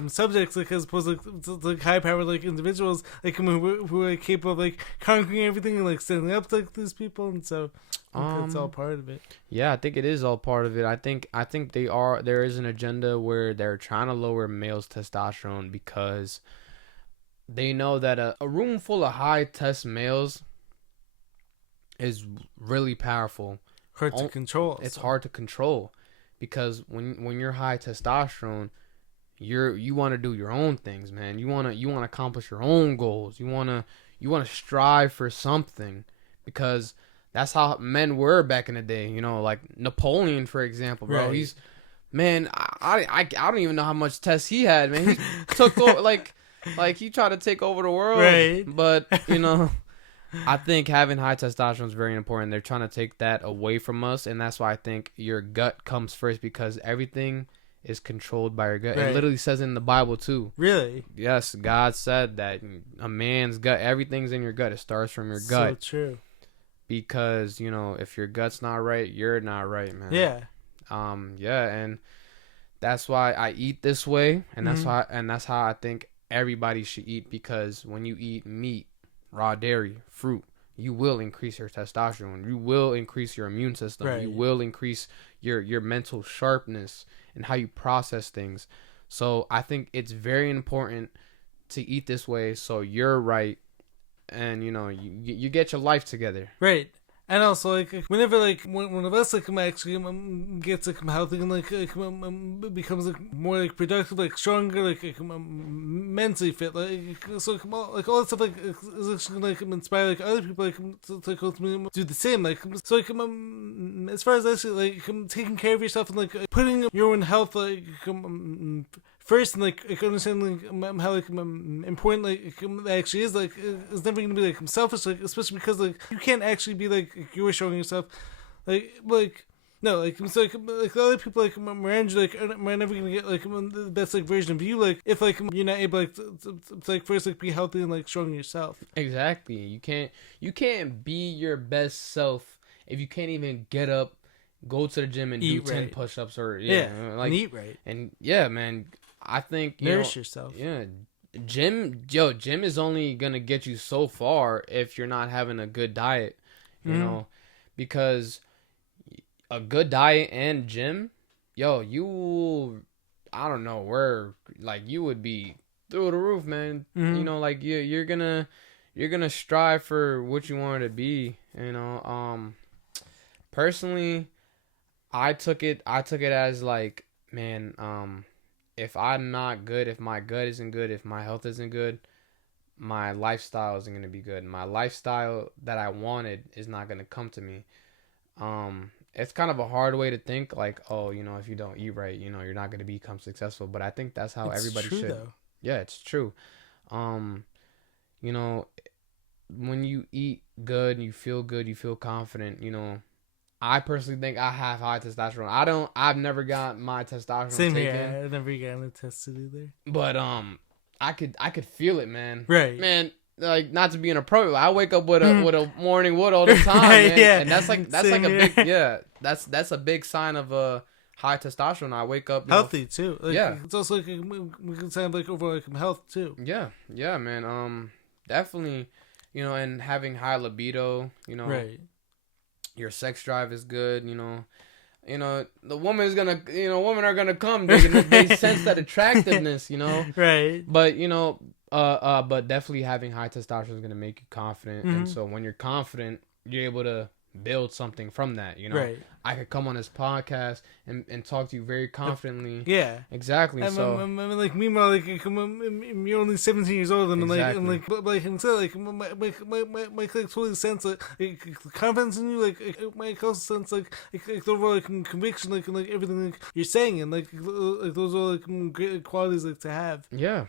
subjects like as opposed to like high powered like individuals like who are capable of like conquering everything and like standing up to like these people, and so I think that's all part of it. Yeah, I think it is all part of it. I think there is an agenda where they're trying to lower males' testosterone because they know that a room full of high test males is really powerful. Hard to control. It's hard to control because when you're high testosterone, you want to do your own things, man. You want to accomplish your own goals. You want to strive for something because that's how men were back in the day, you know, like Napoleon, for example, bro. Right. He's, man, I don't even know how much test he had, man. He took over, like he tried to take over the world. Right. But, you know, I think having high testosterone is very important. They're trying to take that away from us, and that's why I think your gut comes first because everything is controlled by your gut. Right. It literally says in the Bible, too. Really? Yes, God said that a man's gut, everything's in your gut. It starts from your gut. So true. Because, you know, if your gut's not right, you're not right, man. Yeah. Yeah, and that's why I eat this way, and that's how I think everybody should eat, because when you eat meat, raw dairy, fruit, you will increase your testosterone. You will increase your immune system. Right. You will increase your mental sharpness and how you process things. So I think it's very important to eat this way so you're right. And, you know, you get your life together. Right. And also, like, whenever, like, one of us, like, actually gets, like, healthy and, like, becomes, like, more, like, productive, like, stronger, like mentally fit, like, so, like, all that stuff, like, is actually, like, inspire, like, other people, like, to like, ultimately do the same, like, so, like, as far as actually, like, taking care of yourself and, like, putting your own health, like, first, and like understanding how like important like that actually is, like it's never gonna be like selfish, like especially because like you can't actually be like you're showing yourself like no like so like other people like around you like are never gonna get like the best like version of you, like if like you're not able like to like first like be healthy and like strong yourself. Exactly. You can't be your best self if you can't even get up, go to the gym and do 10 push-ups or like and eat right. And yeah, man, I think nourish yourself. Yeah, gym is only gonna get you so far if you're not having a good diet, you know, because a good diet and gym, you will I don't know where, like, you would be through the roof, man. You know, like, you're gonna strive for what you want it to be, you know. Personally, I took it as like, man, if I'm not good, if my gut isn't good, if my health isn't good, my lifestyle isn't going to be good. My lifestyle that I wanted is not going to come to me. It's kind of a hard way to think, like, oh, you know, if you don't eat right, you know, you're not going to become successful. But I think that's how everybody true, should. though. Yeah, it's true. You know, when you eat good, you feel confident, you know. I personally think I have high testosterone. I've never got my testosterone Same taken. here. I never gotten it tested either. But I could feel it, man. Right. Man, like, not to be inappropriate, I wake up with a morning wood all the time, Right, man. yeah. And that's Same like a here. big that's a big sign of high testosterone. I wake up Healthy too. Like, Yeah. It's also like we can sound like overall like health too. Yeah, man. Definitely, you know, and having high libido, you know. Right. Your sex drive is good, you know, the woman is gonna, you know, women are gonna come. They sense that attractiveness, you know. Right. But, you know, but definitely having high testosterone is gonna make you confident, and so when you're confident, you're able to build something from that, you know. Right. I could come on this podcast and talk to you very confidently. Yeah. Exactly. So I mean, like, meanwhile, like, you're only 17 years old, and Exactly. like, and so, like, my totally sense, like, confidence in you, like, my also sense, like the overall, like, conviction, like, and, like, everything, like, you're saying, and, like those are, like, great qualities, like, to have. yeah.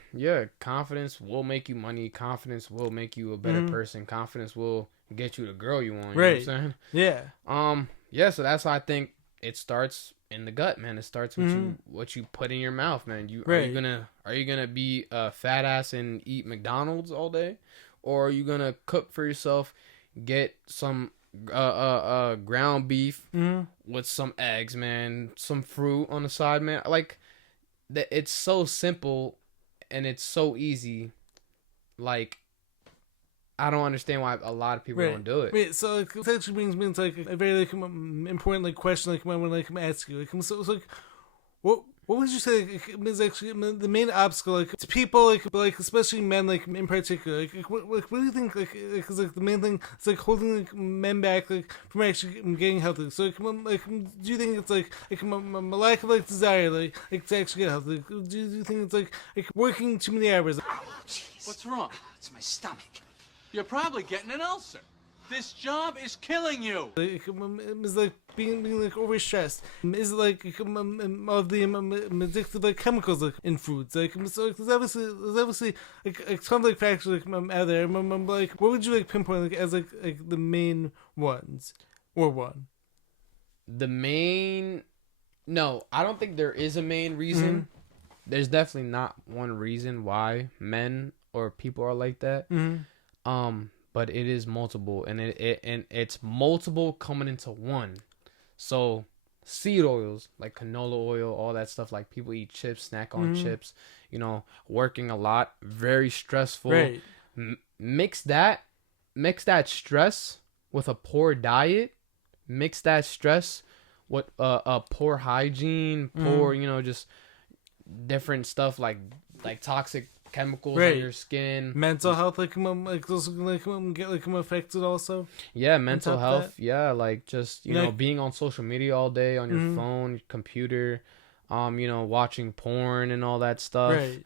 Confidence will make you money. Confidence will make you a better person. Confidence will get you the girl you want. You know what I'm saying? Yeah. Yeah, so that's why I think it starts in the gut, man. It starts with what you put in your mouth, man. Are you gonna be a fat ass and eat McDonald's all day, or are you gonna cook for yourself, get some ground beef with some eggs, man, some fruit on the side, man? Like, it's so simple and it's so easy. Like, I don't understand why a lot of people don't do it. Wait, so like, it actually brings me into like a very like important like question like I want to like ask you like so like what would you say like, is actually the main obstacle like to people like especially men like in particular like what do you think like is like the main thing it's like holding like men back like from actually getting healthy? So like do you think it's like a lack of like desire like to actually get healthy? Like, do you think it's like working too many hours? What's wrong? It's my stomach. You're probably getting an ulcer. This job is killing you. Like, is like being like overstressed. Is it like of the addictive like chemicals like in foods? Like so there's obviously like a ton of like factors like out there. Like what would you like pinpoint like as like the main ones or one? No, I don't think there is a main reason. There's definitely not one reason why men or people are like that. But it is multiple, and it's multiple coming into one. So seed oils like canola oil, all that stuff, like people eat chips, snack on chips, you know, working a lot, very stressful. Right. Mix that stress with a poor diet, mix that stress with a poor hygiene, poor, you know, just different stuff like toxic chemicals on your skin, mental health like those get like affected also. Yeah, mental health. Yeah, like just you know being on social media all day on your phone, your computer, you know, watching porn and all that stuff. Right.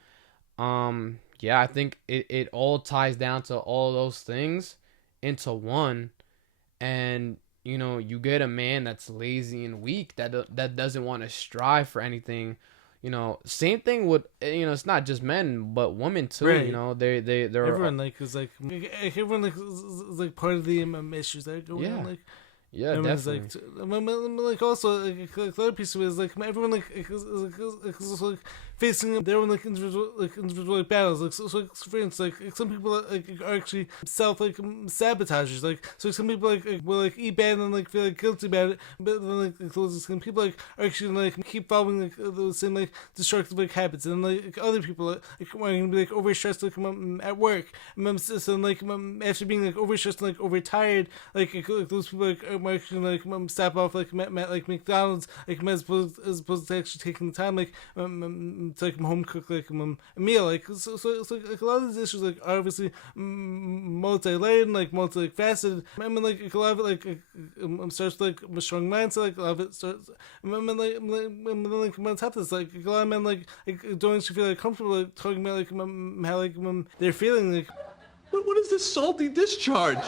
Yeah, I think it all ties down to all those things into one, and you know you get a man that's lazy and weak that doesn't want to strive for anything. You know, same thing with, you know, it's not just men, but women too. Right. You know, they're everyone like is like everyone like is like part of the issues that go on. Like definitely. Like also like the other piece of it is like everyone like is also like facing their own individual battles. Like for instance, some people are actually self sabotagers. So some people will eat bad and feel guilty about it, but then those people are actually keep following those same destructive habits, and other people are going to be overstressed at work. So after being overstressed and overtired, those people are actually stop off at McDonald's as opposed to actually taking the time to home cook a meal. So a lot of these issues are obviously multi-layered and multi-faceted. A lot of it starts with a strong mindset. A lot of it starts on top of this, a lot of men don't actually feel comfortable talking about how they're feeling. What is this salty discharge?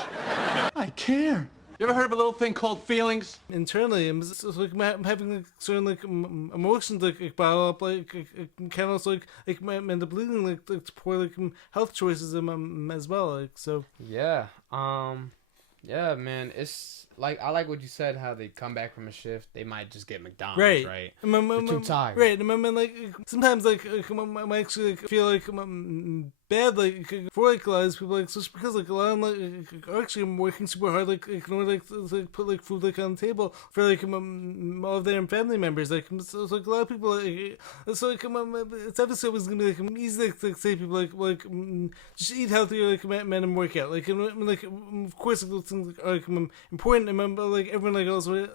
I care. You ever heard of a little thing called feelings? Internally, I'm having certain emotions bottle up, kind of also end up leading to poor health choices as well. So yeah, yeah, man, it's I like what you said, how they come back from a shift, they might just get McDonald's, right? They're too tired, right? And sometimes I actually feel bad for a lot of people, just because a lot of them are actually working super hard in order to put food on the table for all of their family members. So a lot of people so it's obviously always gonna be easy to say people just eat healthier men and work out. Of course those things are important. Remember, everyone also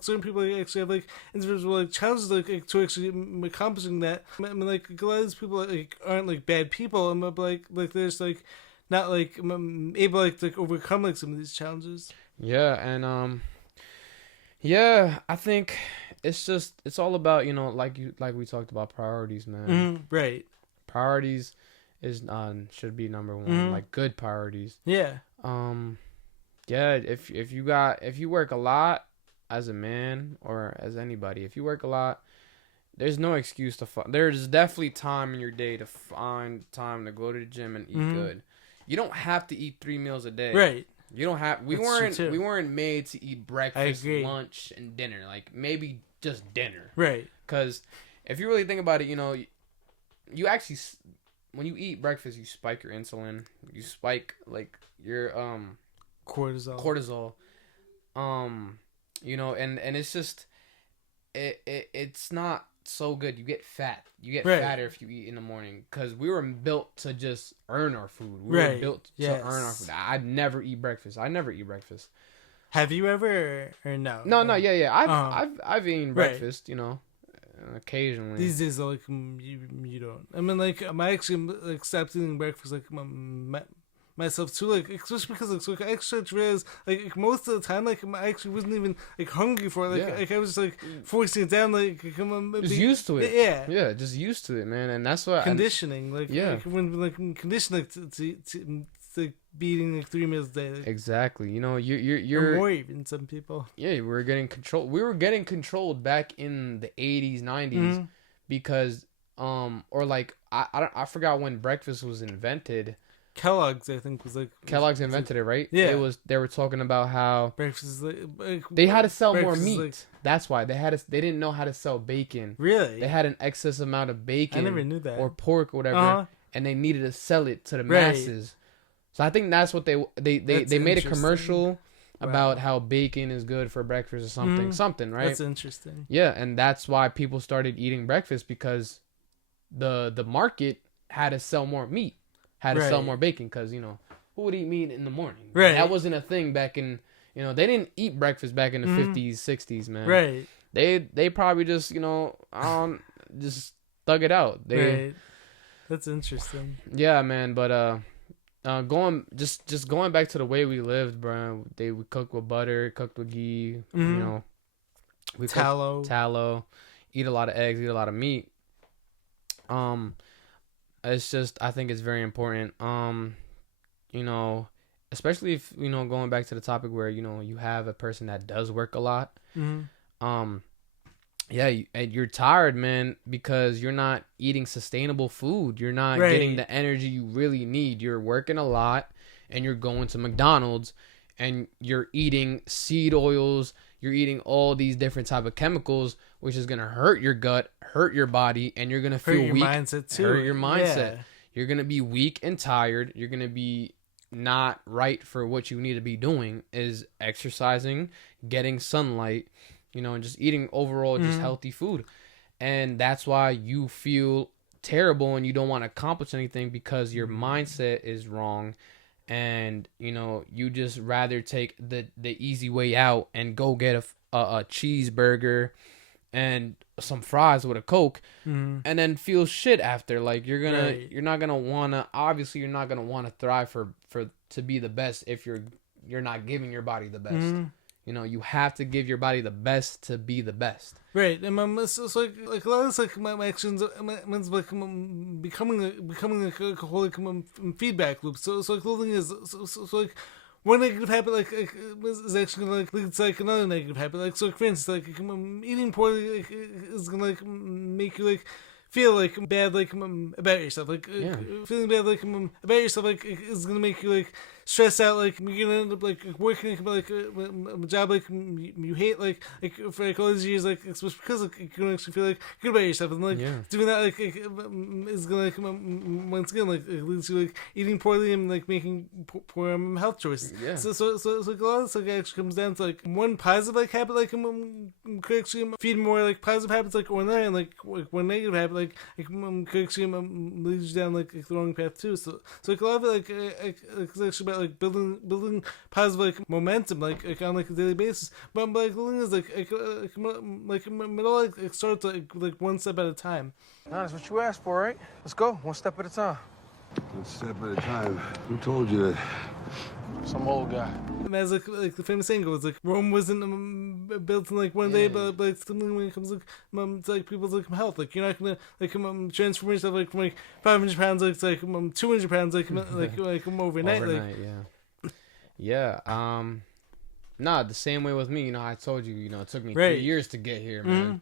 certain people actually have individual challenges to actually accomplishing that. A lot of these people aren't bad people, but they're just not able to overcome some of these challenges. Yeah, and yeah, I think it's all about like we talked about priorities, man. Mm-hmm, right. Priorities is should be number one, mm-hmm. Good priorities. Yeah. Yeah, if you work a lot as a man or as anybody, if you work a lot, there's no excuse to there's definitely time in your day to find time to go to the gym and eat good. You don't have to eat 3 meals a day. Right. You don't have we weren't made to eat breakfast, lunch, and dinner. Maybe just dinner. Right. Cuz if you really think about it, you actually when you eat breakfast, you spike your insulin, you spike your cortisol. And it's just it's not so good. You get fat. You get fatter if you eat in the morning, because we were built to just earn our food. We were built to earn our food. I'd never eat breakfast. Have you ever or no? No. Yeah. I've eaten breakfast. Occasionally. These days, you don't. I mean, I'm actually stopped eating breakfast myself too, especially because I actually realized most of the time I actually wasn't even hungry for it. I was just forcing it down, just used to it. Yeah, just used to it, man. And that's what conditioning, when conditioned to be eating 3 meals a day. Exactly. You're or more even some people. Yeah, we were getting controlled back in the 80s, 90s because I forgot when breakfast was invented. Kellogg's, I think, was Kellogg's invented it, right? Yeah. They were talking about how breakfast they had to sell more meat. That's why they didn't know how to sell bacon. Really? They had an excess amount of bacon. I never knew that. Or pork or whatever, and they needed to sell it to the masses. So I think that's what they made a commercial about how bacon is good for breakfast or something, right? That's interesting. Yeah, and that's why people started eating breakfast, because the market had to sell more meat. Had to sell more bacon, because who would eat meat in the morning? Right. That wasn't a thing back in they didn't eat breakfast back in the 50s, 60s, man. Right. They probably just just thug it out. Right. That's interesting. Yeah, man. But going back to the way we lived, bro. We cooked with butter, cooked with ghee. We tallow. Eat a lot of eggs. Eat a lot of meat. It's just, I think it's very important, especially if, going back to the topic where, you have a person that does work a lot. You're tired, man, because you're not eating sustainable food. You're not getting the energy you really need. You're working a lot, and you're going to McDonald's, and you're eating seed oils, you're eating all these different type of chemicals, which is gonna hurt your gut, hurt your body, and you're gonna feel weak. Mindset too. Hurt your mindset. Yeah. You're gonna be weak and tired. You're gonna be not right for what you need to be doing, is exercising, getting sunlight, and just eating overall just healthy food. And that's why you feel terrible and you don't want to accomplish anything, because your mindset is wrong, and you just rather take the easy way out and go get a cheeseburger and some fries with a Coke, and then feel shit after. Like you're not gonna wanna, obviously you're not gonna want to thrive for to be the best if you're not giving your body the best. You have to give your body the best to be the best. Right, and so like a lot of this, like my actions, like becoming like a whole like, feedback loop. So like the thing is, so like one negative habit like is actually gonna like lead to like another negative habit. Like so, like, for instance, like eating poorly like, is gonna like make you like feel like bad like about yourself. Like feeling bad like about yourself like is gonna make you like stress out. Like you're gonna end up like working like a job like you hate like for like all these years, like it's because like you're gonna actually feel like good about yourself, and like doing that like is gonna like once again like it leads to like eating poorly and like making poor health choices. So like a lot of this like actually comes down to like one positive like habit like could actually feed more like positive habits like or another, and like one negative habit like could actually lead you down like the wrong path too. So like a lot of it like it's actually about like building positive like momentum like on like a daily basis. But like the thing is like it all like starts like one step at a time. Nah, that's what you asked for, right? Let's go, one step at a time. One step at a time. Who told you that? Some old guy. And as like the famous saying goes, like Rome wasn't built in like one day, but like something when it comes to like people's like health, like you're not gonna like transform yourself like from like 500 pounds like to like 200 pounds like overnight. Like Nah, the same way with me. I told you, it took me 3 years to get here, man.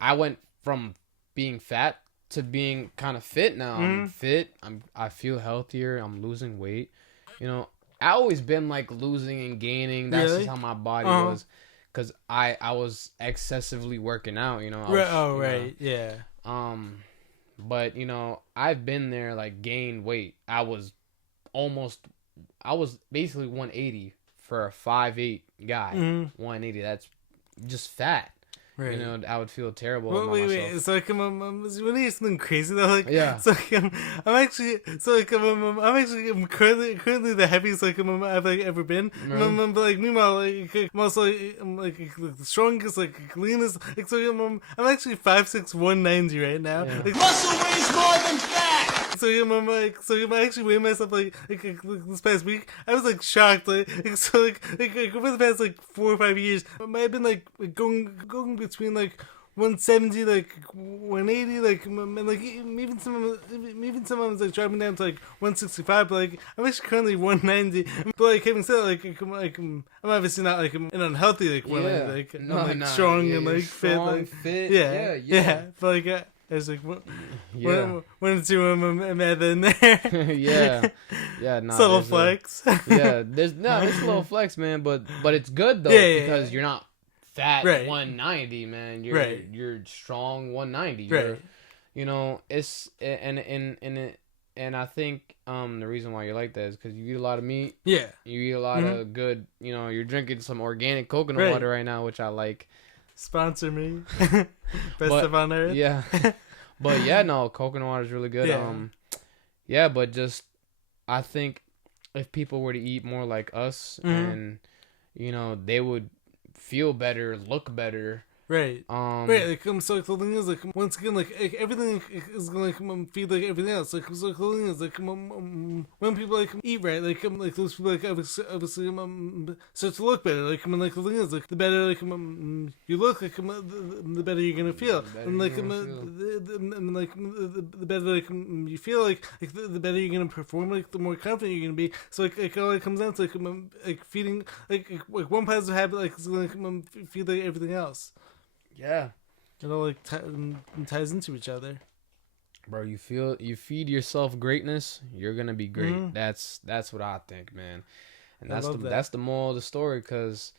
I went from being fat to being kind of fit. Now I'm fit. I feel healthier. I'm losing weight. I always been like losing and gaining. That's just how my body was, because I was excessively working out. But I've been there, like gained weight. I was basically 180 for a 5'8" guy. 180. That's just fat. Right. I would feel terrible about myself. Wait. So like, when you hear something crazy though, like, So like, I'm currently the heaviest like I've like ever been. But like, meanwhile, like, I'm also like the strongest, like cleanest. Like, so I'm actually 5'6", 190 right now. Yeah. Like, muscle weighs more than fat. So I'm actually weighing myself like this past week. I was like shocked, like over the past like 4 or 5 years, I might have been like going between like 170, like 180, like and like even sometimes like dropping down to like 165. But like I'm actually currently 190. But like having said that, like I'm obviously not like an unhealthy like one. Like I'm like strong and like fit. Yeah. But like. There's like one or two of them embedded in there. Subtle flex. It's a little flex, man, but it's good though because you're not fat 190, man. You're strong 190. It's and I think the reason why you're like that is because you eat a lot of meat. Yeah. You eat a lot of good. You're drinking some organic coconut water right now, which I like. Sponsor me. Best stuff on earth. Yeah. But yeah, no, coconut water is really good. But just I think if people were to eat more like us and they would feel better, look better. Right. Like so like the thing is like once again like everything is gonna like feed like everything else. Like so the thing is like when people like eat right, like those people like obviously start to look better. Like like the thing is like the better like you look, like the better you're gonna feel, and like the better like you feel, like the better you're gonna perform, like the more confident you're gonna be. So like it all comes down to like feeding like one positive habit like is gonna feed like everything else. Yeah, it all like ties into each other, bro. You feed yourself greatness, you're gonna be great. That's what I think, man. And that's the moral of the story. Because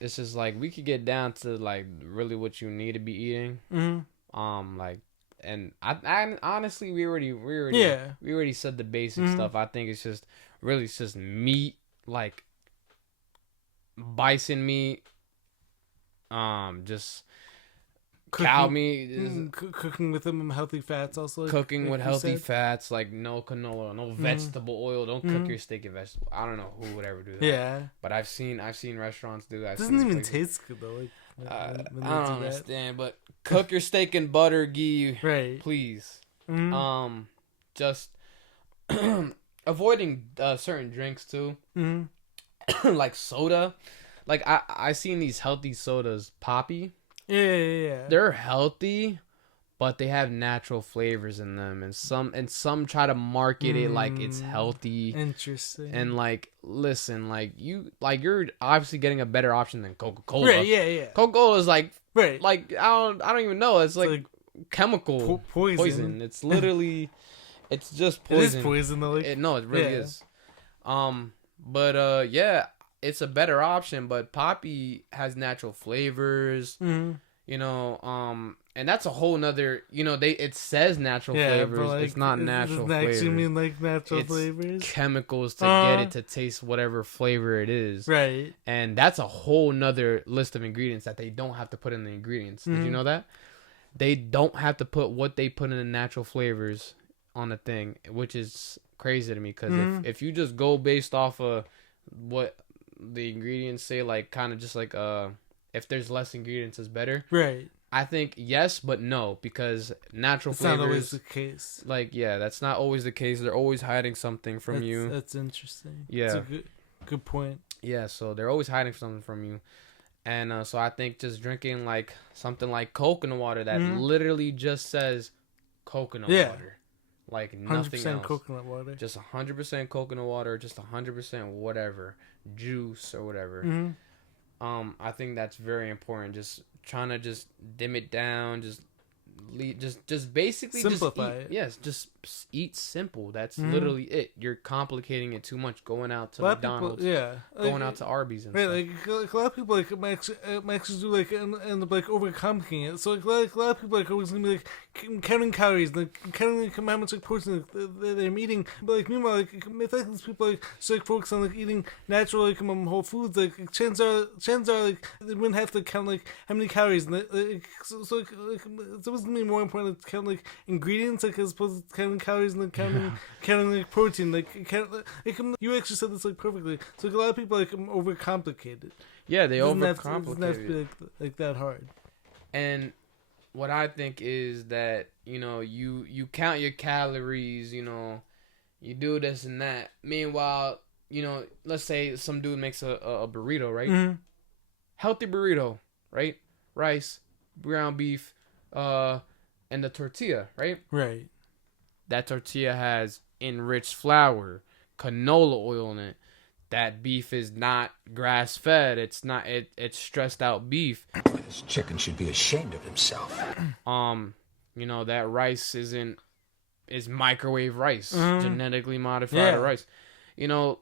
it's just like we could get down to like really what you need to be eating. Like, and I honestly, we already said the basic stuff. I think it's just meat, like bison meat, just cow meat, cooking with them healthy fats also. Like, cooking like with you healthy said. fats, like no canola, no vegetable oil. Don't cook your steak in vegetable. I don't know who would ever do that. Yeah. But I've seen restaurants do that. It doesn't even taste good though. Like, when they I do don't that. understand, but cook your steak in butter, ghee, Right. please. Mhm. Just avoiding certain drinks too, like soda. Like I seen these healthy sodas, Poppy. Yeah. They're healthy, but they have natural flavors in them, and some try to market it like it's healthy. Interesting. And like, listen, like you're obviously getting a better option than Coca-Cola. Right. Yeah. Coca-Cola is like, Right. like I don't even know. It's like chemical poison. It's literally, it's just poison. It is poison though. Like, No, it really is. But yeah, it's a better option. But Poppy has natural flavors. You know, and that's a whole nother. You know, it says natural flavors. But, like, it's not natural flavors. Actually mean like natural It's flavors. chemicals to get it to taste whatever flavor it is. Right. And that's a whole nother list of ingredients that they don't have to put in the ingredients. Did you know that? They don't have to put what they put in the natural flavors on the thing, which is crazy to me. Because if you just go based off of what the ingredients say, like kind of just like if there's less ingredients is better. Right. I think yes, but no, because natural It's flavors. not always the case. Like, yeah, that's not always the case. They're always hiding something from you. That's interesting. Yeah. It's a good point. Yeah, so they're always hiding something from you. And so I think just drinking like something like coconut water that literally just says coconut water. Like nothing 100% else. coconut water. Just 100% coconut water, just 100% whatever, juice or whatever. I think that's very important. Just trying to just dim it down, just basically simplify just eat, it. Yes, just eat simple. That's literally it. You're complicating it too much. Going out to McDonald's, going out to Arby's and right, stuff. like a lot of people like might actually do like end up like overcomplicating it. So like a lot of people like always gonna be like counting calories, like counting like how much like protein like, they're eating. But like meanwhile, like I think these people like so like focus on like eating natural like whole foods. Like chances are like they wouldn't have to count like how many calories. And, so it's always gonna be more important to count like ingredients like as opposed to counting calories and like counting like protein. Like you actually said this like perfectly. So like, a lot of people like overcomplicate it. Yeah, they It doesn't overcomplicate have to be it. like that hard. And what I think is that, you know, you count your calories, you know, you do this and that. Meanwhile, you know, let's say some dude makes a burrito, right? Healthy burrito, right? Rice, ground beef, and the tortilla, right? Right. That tortilla has enriched flour, canola oil in it. That beef is not grass fed. It's not. It's stressed out beef. This chicken should be ashamed of himself. You know, that rice is microwave rice, genetically modified rice. You know,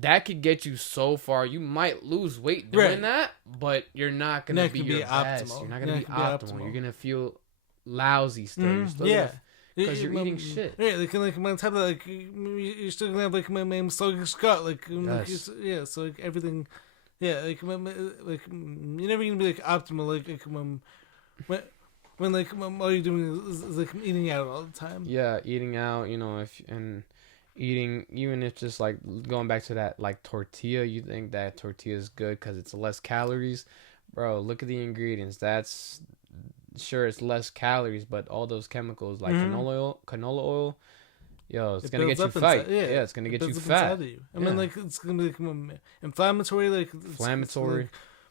that could get you so far. You might lose weight doing that, but you're not gonna be your best. You're not gonna be optimal. You're gonna feel lousy still. You're still because you're eating shit. Yeah, like on top of that, like you're still gonna have like my sluggish gut, like Yes. so like everything, like like you're never gonna be like optimal, when like all you're doing is like eating out all the time. Yeah, eating out, you know, eating, even if just like going back to that like tortilla, you think that tortilla is good because it's less calories, bro. Look at the ingredients. That's sure it's less calories, but all those chemicals like canola oil, yo, it's gonna get you fat. Yeah, it's gonna get you fat. I mean, like it's gonna be like, inflammatory, like inflammatory.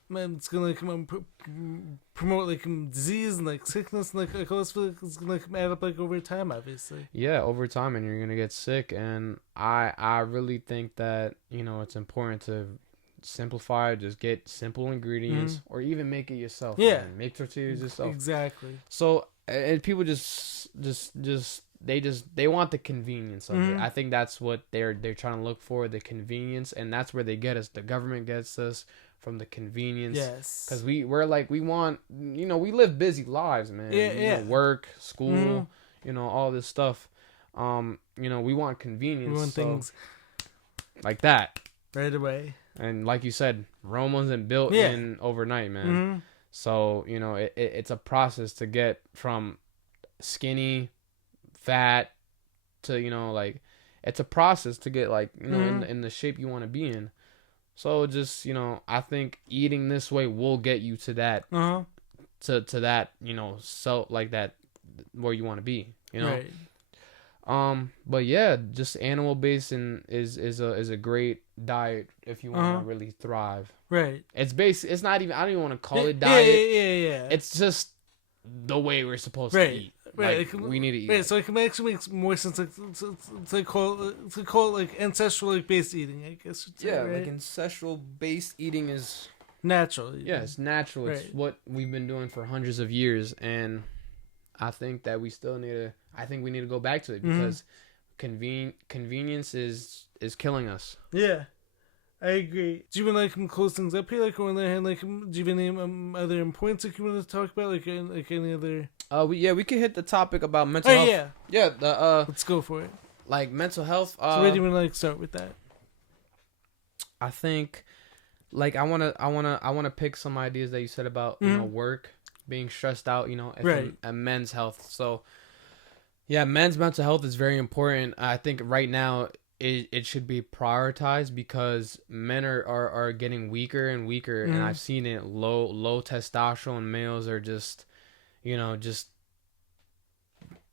It's gonna like promote like disease and like sickness and like all this. It's gonna like add up like over time, obviously. Yeah, over time, and you're gonna get sick. And I really think that, you know, it's important to simplify. Just get simple ingredients, or even make it yourself. Yeah, man. Make tortillas yourself. Exactly. So and people just they want the convenience of it. I think that's what they're trying to look for, the convenience, and that's where they get us. The government gets us from the convenience. Yes. Because we're like, we want, you know, we live busy lives, man. Yeah, You yeah. know, work, school, you know, all this stuff. You know, we want convenience. We want things like that. right away. And like you said, Rome wasn't built in overnight, man. So, you know, it's a process to get from skinny, fat, to, you know, like, it's a process to get, like, you know, in the shape you want to be in. So just, you know, I think eating this way will get you to that, to that, you know, so like that, where you want to be, you know. Right. But yeah, just animal based is a great diet if you want to really thrive. Right. It's not even, I don't even want to call it diet. Yeah. It's just the way we're supposed to eat. Right. Like, we need to eat. Right. So it actually makes more sense to call it like ancestral like based eating, I guess. Yeah, right? like ancestral based eating is natural. Yeah, it's natural. It's what we've been doing for hundreds of years, and I think that we still need to. I think we need to go back to it because convenience is killing us. Yeah, I agree. Do you want to like close things up here? Like on the other hand, like do you have any other points like you want to talk about? Like any other? We could hit the topic about mental health. Yeah. Let's go for it. Like mental health. So where do you want to like start with that? I think, like I wanna pick some ideas that you said about you know work, being stressed out, you know, and men's health. So, yeah, men's mental health is very important. I think right now it should be prioritized because men are getting weaker and weaker, and I've seen it. Low testosterone males are just, you know, just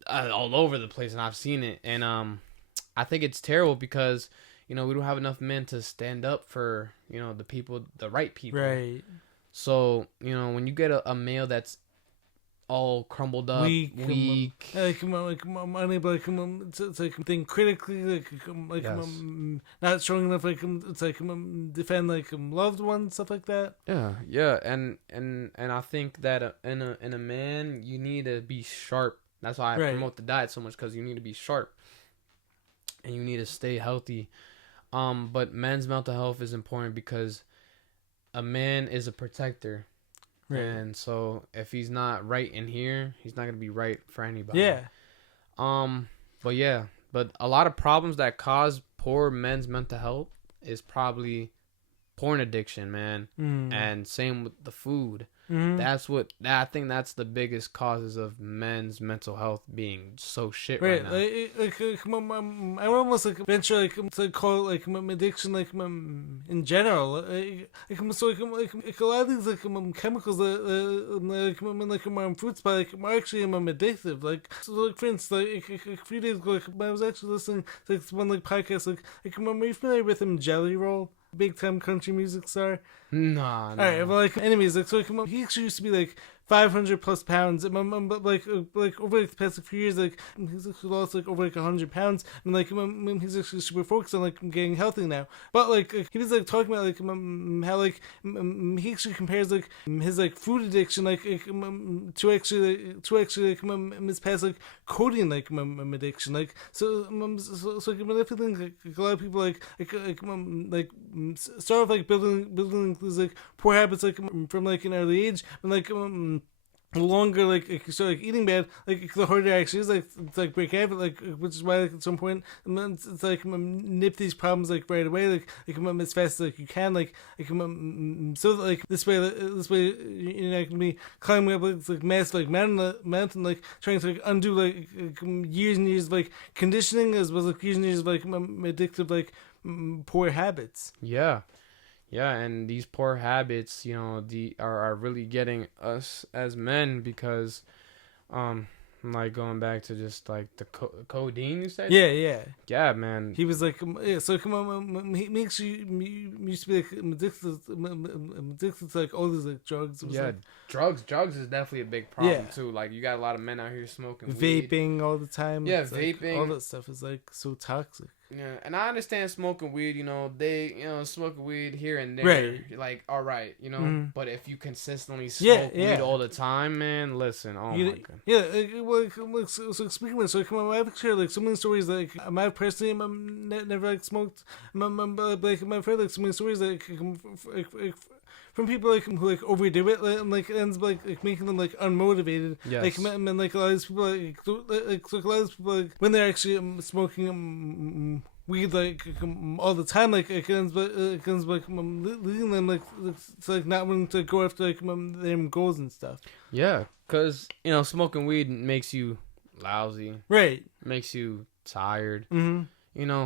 all over the place, and I've seen it, and I think it's terrible because, you know, we don't have enough men to stand up for, you know, the right people. Right. So, you know, when you get a male that's all crumbled up, weak, unable to like think critically, not strong enough, it's like defend loved ones, stuff like that. Yeah, and I think that in a man you need to be sharp. That's why I promote the diet so much, because you need to be sharp and you need to stay healthy. But men's mental health is important because a man is a protector. Right. And so if he's not right in here, he's not going to be right for anybody. Yeah. But a lot of problems that cause poor men's mental health is probably porn addiction, man. And same with the food. I think that's the biggest causes of men's mental health being so shit right now. I would almost venture to call it addiction in general. So a lot of these chemicals fruits are actually addictive. So for instance, a few days ago, I was actually listening to one podcast. Are you familiar with Jelly Roll? Big time country music star. Nah. Alright, well, anyways, so he actually used to be 500 plus pounds, but over the past few years, he's actually lost over 100 pounds, and he's actually super focused on getting healthy now. But he was talking about how he actually compares his food addiction to actually his past codeine addiction. So if you think a lot of people start off building these poor habits from an early age, and the longer eating bad, the harder it actually is to break out of it, which is why at some point it's nip these problems right away, as fast as you can, so that this way you're not gonna be climbing up massive mountain trying to undo years and years of conditioning, as well as years and years of addictive poor habits. Yeah, and these poor habits, you know, are really getting us as men because, going back to just the codeine you said. Yeah, man. He was so come on, he makes you used to be addicted to all these drugs. Drugs is definitely a big problem too. You got a lot of men out here smoking vaping weed. all the time. Yeah, vaping. All that stuff is so toxic. Yeah, and I understand smoking weed, you know, smoke weed here and there. Right. All right, you know, but if you consistently smoke weed all the time, man, listen, my God. Yeah, so speaking of it, I've heard so many stories I've personally, never like smoked. Like I've heard like so many stories like from people like who like overdo it, and like it ends up like making them like unmotivated. Yes. Like and like a lot of these people like a lot of these people like when they're actually smoking weed like all the time, like it ends up like leading them like to like not wanting to go after like their goals and stuff. Yeah, because smoking weed makes you lousy, Right? makes you tired. Mm-hmm.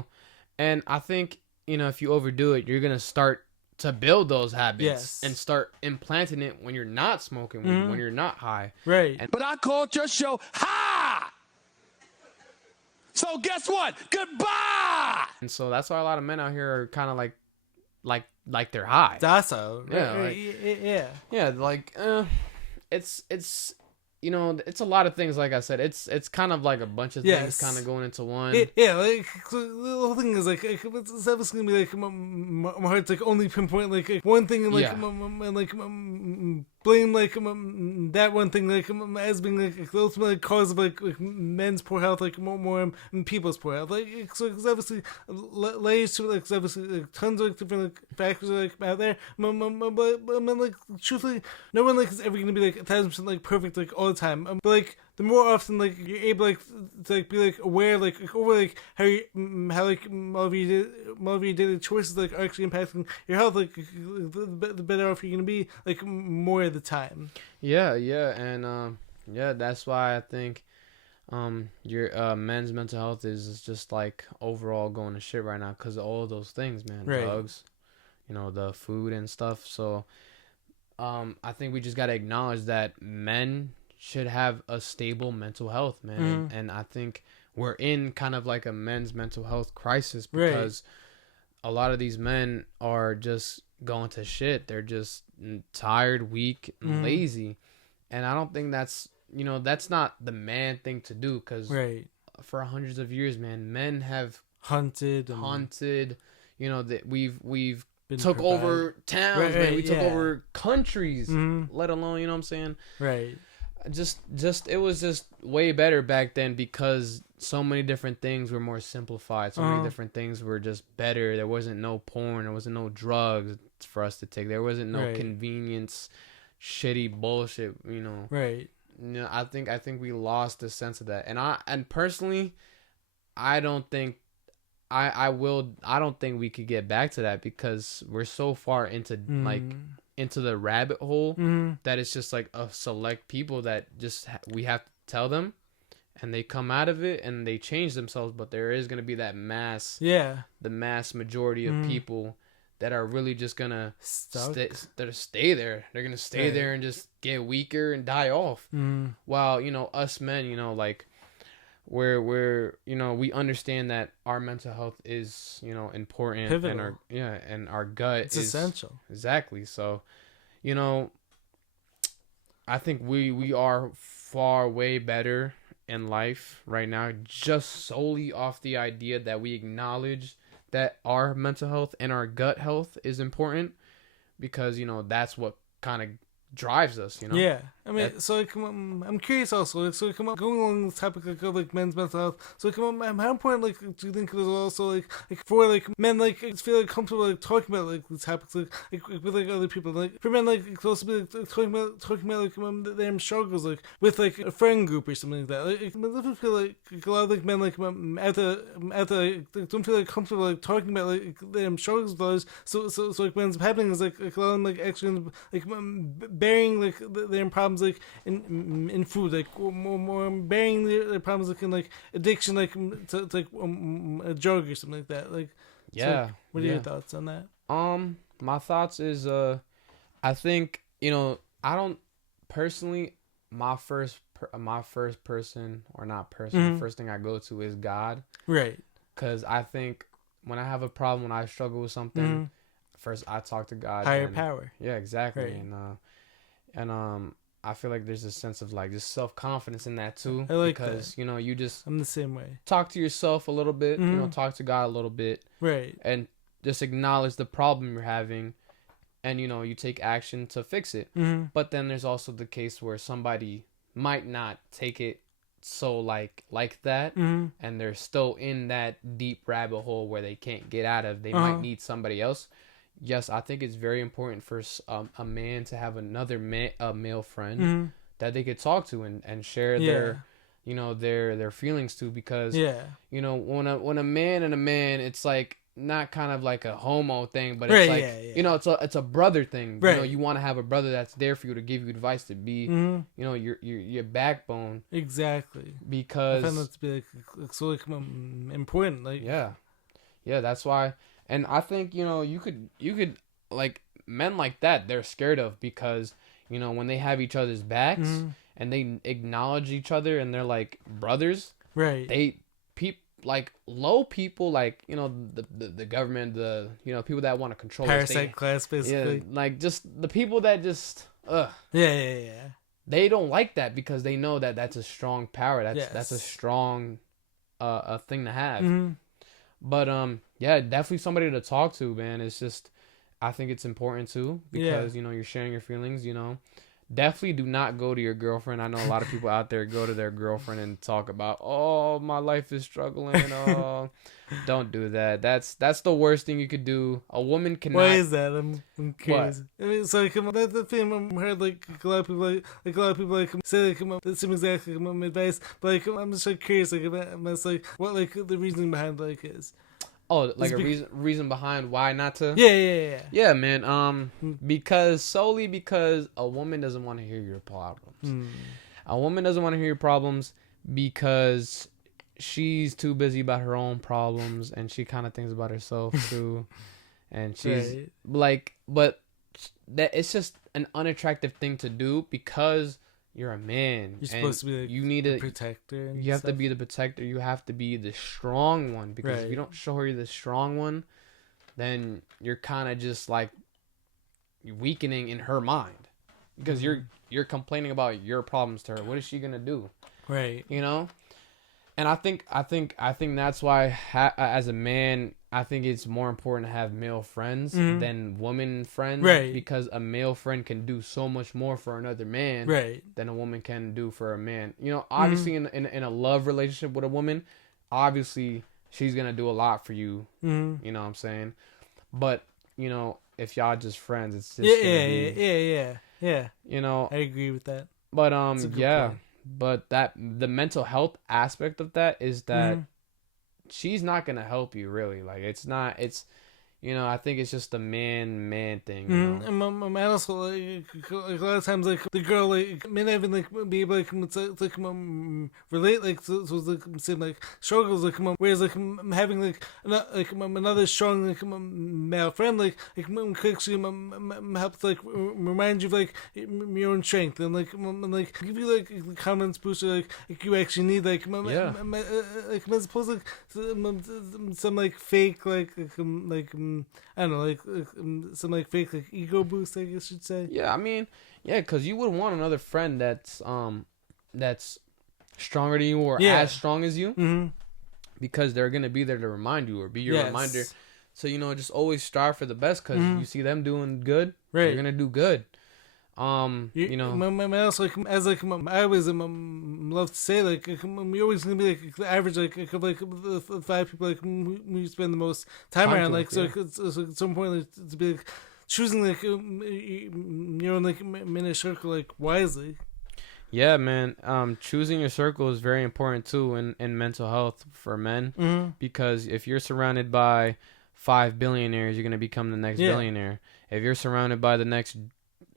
And I think if you overdo it, you're gonna start to build those habits. Yes. And start implanting it when you're not smoking weed, when you're not high. Right. But I called your show ha! So guess what? Goodbye! And so that's why a lot of men out here are kind of like they're high. Docile. Yeah, Right. Yeah. Yeah, like it's it's a lot of things. Like I said, it's kind of like a bunch of things Yes. kind of going into one. Yeah, like so the whole thing is like it's obviously gonna be like hard to like only pinpoint like one thing and like Yeah. and like blame like that one thing like as being like the ultimate cause of like men's poor health like more people's poor health. Like so it's obviously layers to it, like it's obviously like tons of like, different like factors like out there. But like truthfully, no one like is ever gonna be like 1,000% like perfect like all the time. But like the more often like you're able like to like be like aware like over like how like all of your daily choices like are actually impacting your health, like the better off you're gonna be like more of the time. Yeah, and that's why I think your men's mental health is just like overall going to shit right now because of all of those things, man. Right. Drugs, the food and stuff. So I think we just got to acknowledge that men should have a stable mental health, man. And I think we're in kind of like a men's mental health crisis because a lot of these men are just going to shit. They're just tired, weak, and lazy. And I don't think that's not the man thing to do because for hundreds of years, man, men have hunted. That we've Been took provided. over towns, man. We took yeah. over countries, let alone, you know what I'm saying? Right. Just it was just way better back then because so many different things were more simplified. So many different things were just better. There wasn't no porn. There wasn't no drugs for us to take. There wasn't no convenience, shitty bullshit. Right. I think we lost the sense of that. And personally, I don't think I don't think we could get back to that because we're so far into into the rabbit hole that it's just like a select people that just we have to tell them and they come out of it and they change themselves, but there is going to be that the mass majority of people that are really just going to stay there. They're going to stay there and just get weaker and die off. While, us men, like we're we understand that our mental health is important. Pivotal. And our gut It's is essential. Exactly. So I think we are far way better in life right now just solely off the idea that we acknowledge that our mental health and our gut health is important because that's what kind of drives us, Yeah, I mean, so like, I'm curious also. Like, so going along this topic of like men's mental health. So like, how important like do you think it is also like for like men like feel like comfortable like talking about like these topics like with like other people, like for men like it's also be like, talking about like their struggles like with like a friend group or something like that. Like I definitely feel like a lot of like men like at the don't feel like comfortable like talking about like their struggles with others. So like what ends up happening is like a lot of them like actually like bearing like their problems like in food, like more bearing their problems like in like addiction, like to like a drug or something like that. Like so what are your thoughts on that? My thoughts is I think I don't personally my first person or not person the first thing I go to is God, right? Because I think when I have a problem, when I struggle with something, first I talk to God, higher power. Yeah, exactly. Right. And I feel like there's a sense of like just self-confidence in that too. I like because that. you just I'm the same way. Talk to yourself a little bit, talk to God a little bit, right? And just acknowledge the problem you're having, and you take action to fix it. But then there's also the case where somebody might not take it so like that, Mm-hmm. and they're still in that deep rabbit hole where they can't get out of. They might need somebody else. Yes, I think it's very important for a man to have another male friend that they could talk to and share their, you know, their feelings to, because you know, when a man and a man, it's like not kind of like a homo thing, but it's like you know, it's a brother thing. You know, you want to have a brother that's there for you to give you advice, to be you know, your backbone. Exactly. Because I find that to be like so like important. Like yeah, that's why. And I think, you know, you could like, men like that, they're scared of, because, you know, when they have each other's backs and they acknowledge each other and they're like brothers, right? They like low people, like, you know, the government, the, you know, people that want to control parasite class, basically. Yeah, like just the people that just yeah. They don't like that, because they know that that's a strong power. That's a strong a thing to have. But yeah, definitely somebody to talk to, man. It's just, I think it's important too, because you know, you're sharing your feelings. You know, definitely do not go to your girlfriend. I know a lot of people out there go to their girlfriend and talk about, oh, my life is struggling. Oh, don't do that. That's the worst thing you could do. A woman cannot. Why is that? I'm curious. I mean, so like, that's the thing I heard, like a lot of people like a lot of people like say like the same exact advice, but like I'm just like curious, like about like what like the reasoning behind like is. Oh, like a reason behind why not to? Yeah. Yeah, man. Because a woman doesn't want to hear your problems. A woman doesn't want to hear your problems because she's too busy about her own problems, and she kind of thinks about herself too. And she's like, but that it's just an unattractive thing to do, because you're a man. You're supposed to be like, you need to protector. You have to be the protector. You have to be the strong one, because if you don't show her you're the strong one, then you're kind of just like weakening in her mind, because you're complaining about your problems to her. What is she gonna do? Right. You know. And I think that's why, as a man, I think it's more important to have male friends than woman friends, right? Because a male friend can do so much more for another man, right, than a woman can do for a man. You know, obviously, in a love relationship with a woman, obviously she's gonna do a lot for you. You know what I'm saying? But you know, if y'all just friends, it's just yeah. You know, I agree with that. But point. But that the mental health aspect of that is that she's not gonna help you, really. Like, it's you know, I think it's just a man thing. You know? And my man also like a lot of times like the girl like may not even like be able like relate like so like same like struggles like whereas like having like another strong like male friend like could actually help like remind you of like your own strength, and like give you like confidence booster like you actually need like as opposed to some like fake like I don't know, like some like fake like ego boost, I guess you'd say. Yeah, I mean, yeah, because you would want another friend that's stronger than you, or as strong as you, because they're gonna be there to remind you, or be your reminder. So, you know, just always strive for the best, because you see them doing good, you're gonna do good. You know, my also like as like I always love to say like you're always gonna be like the average like of like the 5 people like who you spend the most time around, like so at some point like, to be like choosing like your own like minute circle like wisely. Yeah, man. Choosing your circle is very important too in mental health for men, because if you're surrounded by 5 billionaires, you're gonna become the next billionaire. If you're surrounded by the next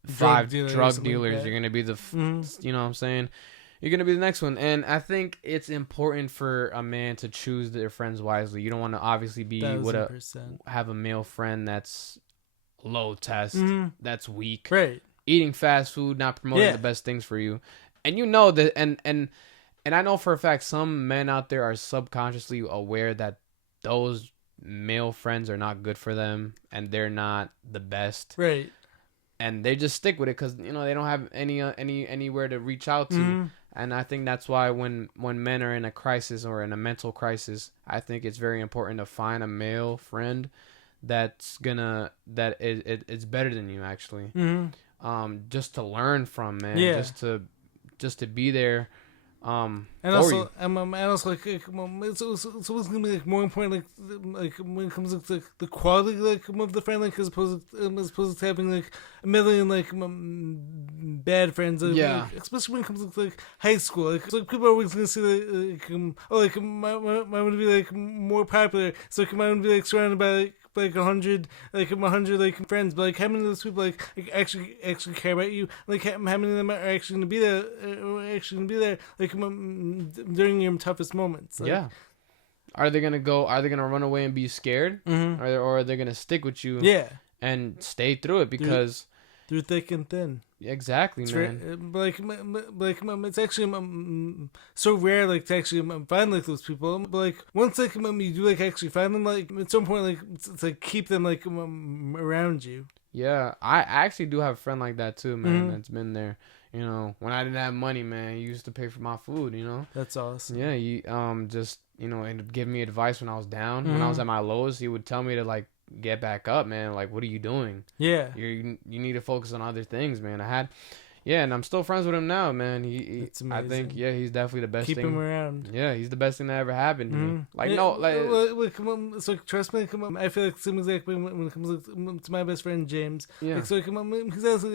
5 drug dealers, like you're gonna be the you know what I'm saying, you're gonna be the next one. And I think it's important for a man to choose their friends wisely. You don't want to obviously be have a male friend that's low test, that's weak, eating fast food, not promoting the best things for you. And you know that, and I know for a fact some men out there are subconsciously aware that those male friends are not good for them, and they're not the best, and they just stick with it because, you know, they don't have anywhere to reach out to. And I think that's why when men are in a crisis or in a mental crisis, I think it's very important to find a male friend it's better than you, actually. Just to learn from, man. Just to be there. And for also, you. and also, it's always gonna be like more important, like when it comes to like the quality like of the friend, like as opposed to having like a million like bad friends. Like, Yeah. like, especially when it comes to like high school, like, so, like people are always gonna see like mine would be like more popular, so like mine would be like surrounded by like 100 like friends, but like how many of those people like actually care about you, like how many of them are actually gonna be there like during your toughest moments, like, Yeah. Are they gonna run away and be scared, Mhm. or are they gonna stick with you yeah, and stay through it? Because through thick and thin. exactly, It's man. it's actually so rare like to actually find like those people. But like once like you do like actually find them, like at some point like it's like keep them like around you. Yeah, I actually do have a friend like that too, man. Mhm. That's been there. You know, when I didn't have money, man, he used to pay for my food. You know. That's awesome. Yeah, he just ended up giving me advice when I was down. When I was at my lowest, he would tell me to like get back up, man. Like, what are you doing? Yeah. You need to focus on other things, man. And I'm still friends with him now, man. That's I think, amazing. he's definitely the best Keep thing. him around. Yeah, he's the best thing that ever happened to me. Like, Yeah, no, like, so trust me, I feel like the same exact way when it comes to my best friend James. Yeah. Like, so he's also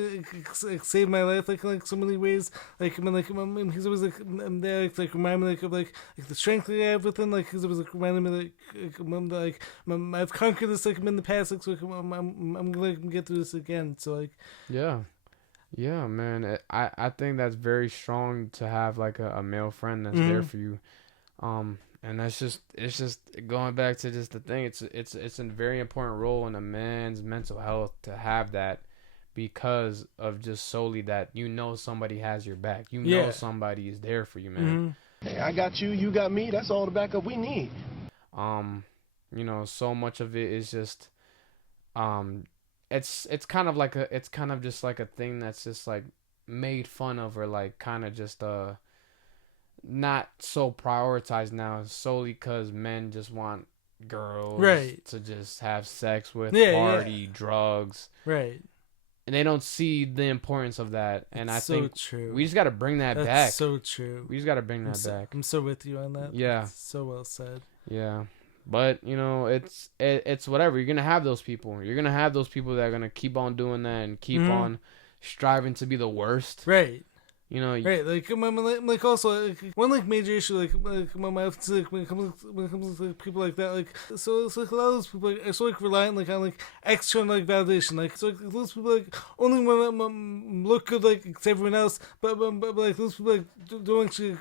like saved my life like so many ways. Like he's always like there like remind me like of like the strength that I have within. Like he's always like reminding me like I've conquered this like in the past. Like so I'm gonna like, get through this again. So like yeah, man. I think that's very strong to have like a male friend that's there for you. And it's just going back to just the thing. It's a very important role in a man's mental health to have that, because of just solely that somebody has your back. Somebody is there for you, man. Hey, I got you, you got me. That's all the backup we need. So much of it is just it's kind of just like a thing that's just like made fun of, or like kind of just not so prioritized now, solely because men just want girls to just have sex with, party, drugs, right. And they don't see the importance of that. And I think true. we just got to bring that That's back. so true. We just got to bring that back. I'm so with you on that. Yeah. That's so well said. Yeah. But, it's whatever. You're going to have those people. You're going to have those people that are going to keep on doing that and keep on striving to be the worst. Right. Right, like also like, one like major issue like my when it comes to like, people like that, like so it's like a lot of those people are so like reliant like on like external like validation, like so like, those people like only want to look good like to everyone else, but like those people like don't actually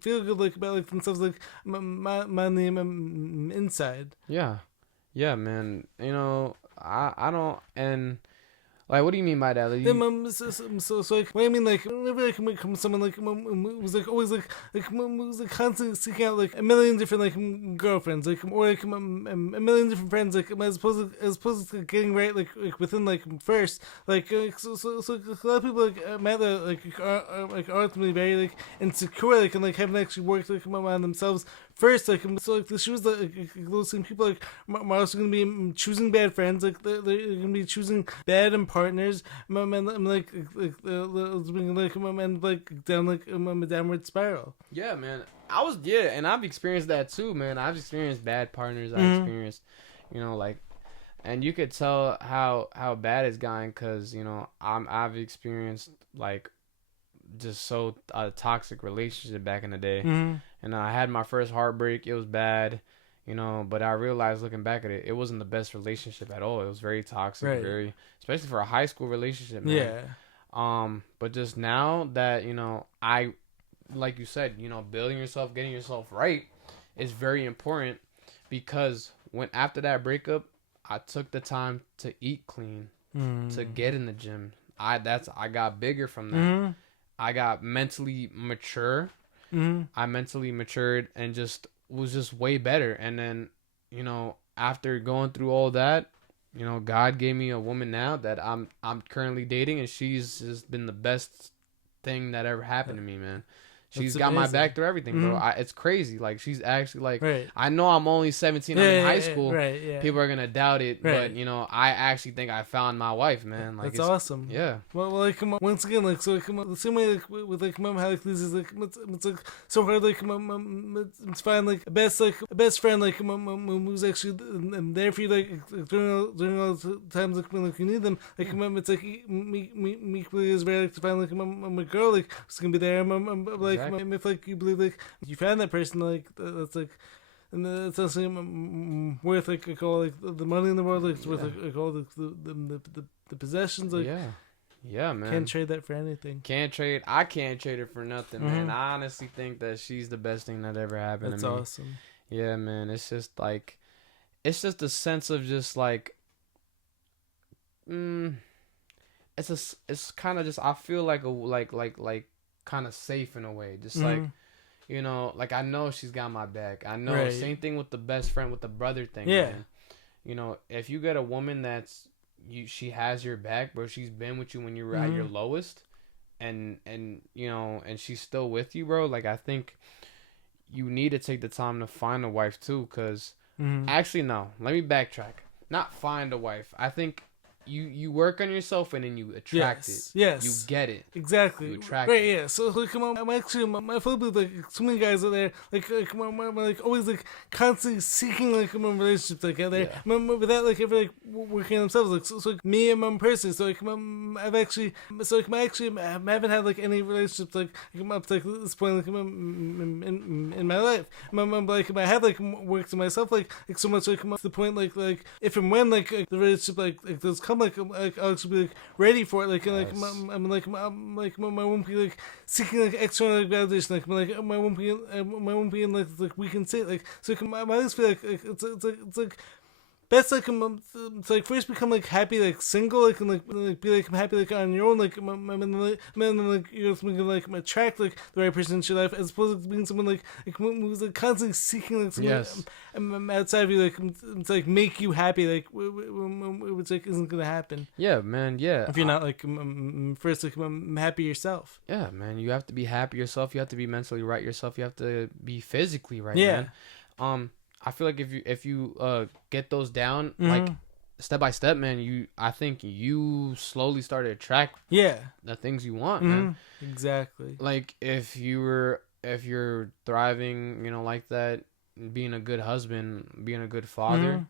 feel good like about like themselves like on the inside. Yeah, man. I don't. And like, what do you mean by that? Like, so like, what I mean, like, whenever I can come someone like was like always like was like constantly seeking out like a million different like girlfriends, like or like a million different friends, like as opposed to getting right like within like first, like so a lot of people like Matt are like ultimately very like insecure, like and like haven't actually worked like on themselves first, like so like the shoes like those same people like are also gonna be choosing bad friends, like they're gonna be choosing bad partners, and like down like a downward spiral. Yeah, man. And I've experienced that too, man. I've experienced bad partners. I've experienced, like, and you could tell how bad it's gotten, because I've experienced like just so a toxic relationship back in the day, and I had my first heartbreak. It was bad. But I realized looking back at it, it wasn't the best relationship at all. It was very toxic, very, especially for a high school relationship, man. Yeah. But just now that, I, like you said, building yourself, getting yourself right is very important, because after that breakup, I took the time to eat clean, to get in the gym. I got bigger from that. I got mentally mature. I mentally matured and was just way better. And then, after going through all that, God gave me a woman now that I'm currently dating, and she's just been the best thing that ever happened to me, man. She's That's got my amazing. back through everything, bro. It's crazy. Like, she's actually like, Right. I know I'm only 17. I'm in high school. Right, yeah. People are gonna doubt it, Right. but I actually think I found my wife, man. Like, That's awesome. Yeah. Well, like once again, like so, the same way like with like how like this is like it's like so hard like to find like a best friend like who's actually there for you like during all the times like when like you need them. Like it's like me equally as rare like to find like a girl like who's gonna be there. Like if like you believe like you found that person like that's like. And it's actually worth like all like the money in the world. Like it's worth like all the possessions. Like yeah, man. Can't trade that for anything. I can't trade her for nothing, man. I honestly think that she's the best thing that ever happened to me. That's awesome. Yeah, man. It's just like, it's just a sense of just like, it's kind of just, I feel like kind of safe in a way. Just like, like I know she's got my back. I know. Right. Same thing with the best friend, with the brother thing. Yeah. Man. If you get a woman that's she has your back, bro. She's been with you when you were at your lowest, and she's still with you, bro. Like, I think you need to take the time to find a wife too, cause actually no. Let me backtrack. Not find a wife. I think you work on yourself and then you attract it. Yes. You get it. Exactly. You attract right, it. yeah. So like I'm actually my phobia like so many guys out there like like always like constantly seeking like relationships like out there. Without like ever like working on themselves. Like so like me and my person. So like I haven't had like any relationships like up to like this point like in my life. Like I have like worked on myself like so much like to the point like if and when like the relationship like does come like I'll actually be like ready for it like nice. I won't be like seeking like external like, validation like I won't be in like we can say it, like so I at least feel like it's like best like to like first become like happy like single like and like be like happy like on your own like and then like you're gonna like attract like the right person into your life as opposed to being someone like who's like constantly seeking like someone outside of you like to like make you happy like which like isn't gonna happen. Yeah, man. Yeah. If you're not like first like happy yourself. Yeah, man. You have to be happy yourself. You have to be mentally right yourself. You have to be physically right. Yeah. Man. I feel like if you get those down like step by step, man, I think you slowly start to attract the things you want, man. Exactly. Like if you're thriving, like that, being a good husband, being a good father,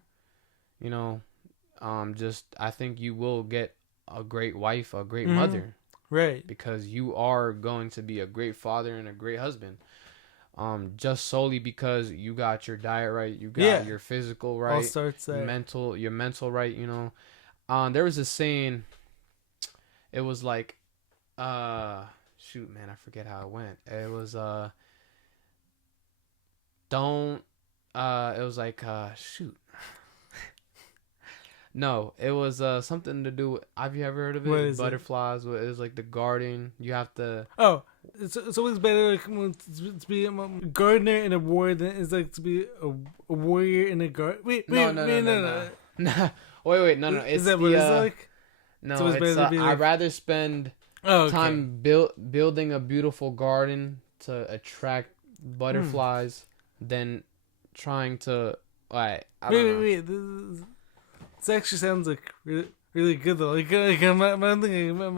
I think you will get a great wife, a great mother, right? Because you are going to be a great father and a great husband. Just solely because you got your diet right, you got your physical right, all starts there. Your mental right, there was a saying, it was like, shoot, man, I forget how it went. It was, it was like, shoot. No, it was something to do with, have you ever heard of it? What is Butterflies. It was like the garden. You have to. Oh, it's always better like to be a gardener in a war than it's like to be a warrior in a garden. Wait, no. Wait, no. Is that what it's like? No, so it's like... I'd rather spend time building a beautiful garden to attract butterflies than trying to. I don't know. Wait. This actually sounds like really good though. Like I'm thinking. You know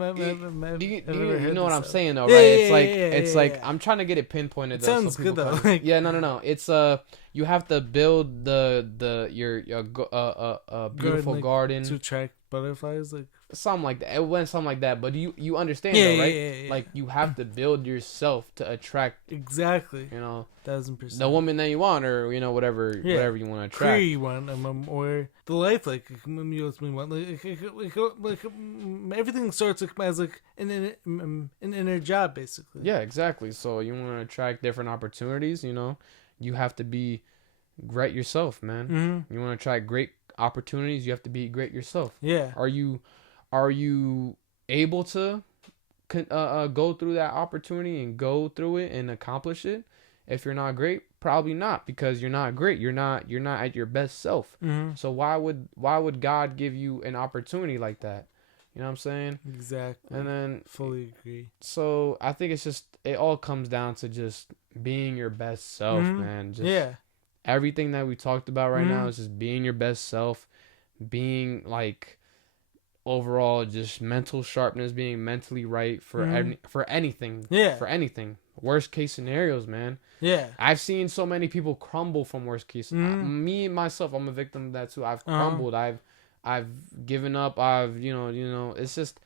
what I'm saying though, right? It's like I'm trying to get it pinpointed. It sounds good though. No. It's you have to build your beautiful garden to attract butterflies, like something like that. It went something like that, but you understand though, right? Yeah. Like you have to build yourself to attract exactly. 1000%. The woman that you want, or whatever you want to attract. Career you want, or the life like you ultimately want. Like everything starts as like an inner job, basically. Yeah, exactly. So you want to attract different opportunities. You have to be great yourself, man. You want to attract great opportunities. You have to be great yourself. Yeah. Are you able to go through that opportunity and go through it and accomplish it? If you're not great, probably not, because you're not great. You're not at your best self. So why would God give you an opportunity like that? You know what I'm saying? Exactly. And then fully agree. So I think it's just, it all comes down to just being your best self, man. Just everything that we talked about right now is just being your best self, being like overall just mental sharpness, being mentally right for anything. For anything. Worst case scenarios, man. Yeah. I've seen so many people crumble from worst case. Me myself, I'm a victim of that too. I've crumbled. I've given up. You know, it's just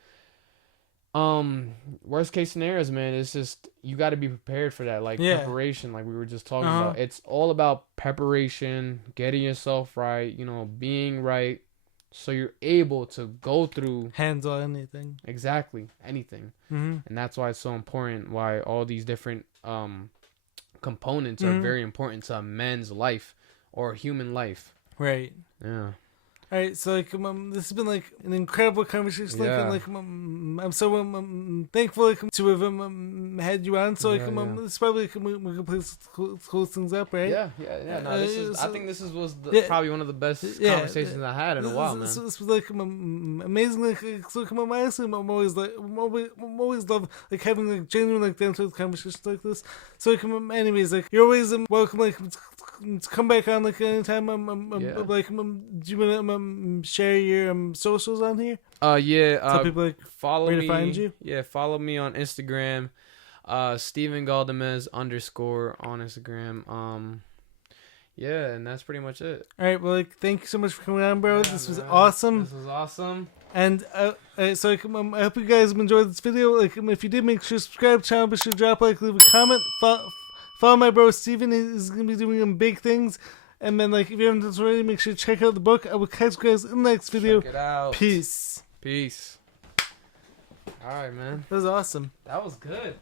worst case scenarios, man. It's just, you got to be prepared for that, like preparation, like we were just talking about. It's all about preparation, getting yourself right, you know, being right, so you're able to go through, handle anything. Exactly, anything. And that's why it's so important, why all these different components are very important to a man's life or human life. Right. Yeah. All right, so like this has been like an incredible conversation. Like I'm so thankful to have had you on. So like this is probably we can close things up, right? Yeah. No, this is. I think this was probably one of the best conversations I had in a while, man. This was like amazing. Like, so honestly, I'm always love like having like genuine like down to earth conversations like this. So like anyways, like you're always welcome. Like to come back on like anytime. Like do you wanna share your socials on here? Tell people like follow where me. To find you. Yeah, follow me on Instagram, Steven Galdamez _ on Instagram. Yeah, and that's pretty much it. All right, well, like, thank you so much for coming on, bro. This was awesome. This was awesome. And so like, I hope you guys enjoyed this video. Like, if you did, make sure to subscribe to the channel. Be sure to drop a like, leave a comment. Follow my bro Steven. He's gonna be doing some big things. And then, like, if you haven't done this already, make sure to check out the book. I will catch you guys in the next video. Check it out. Peace. All right, man. That was awesome. That was good.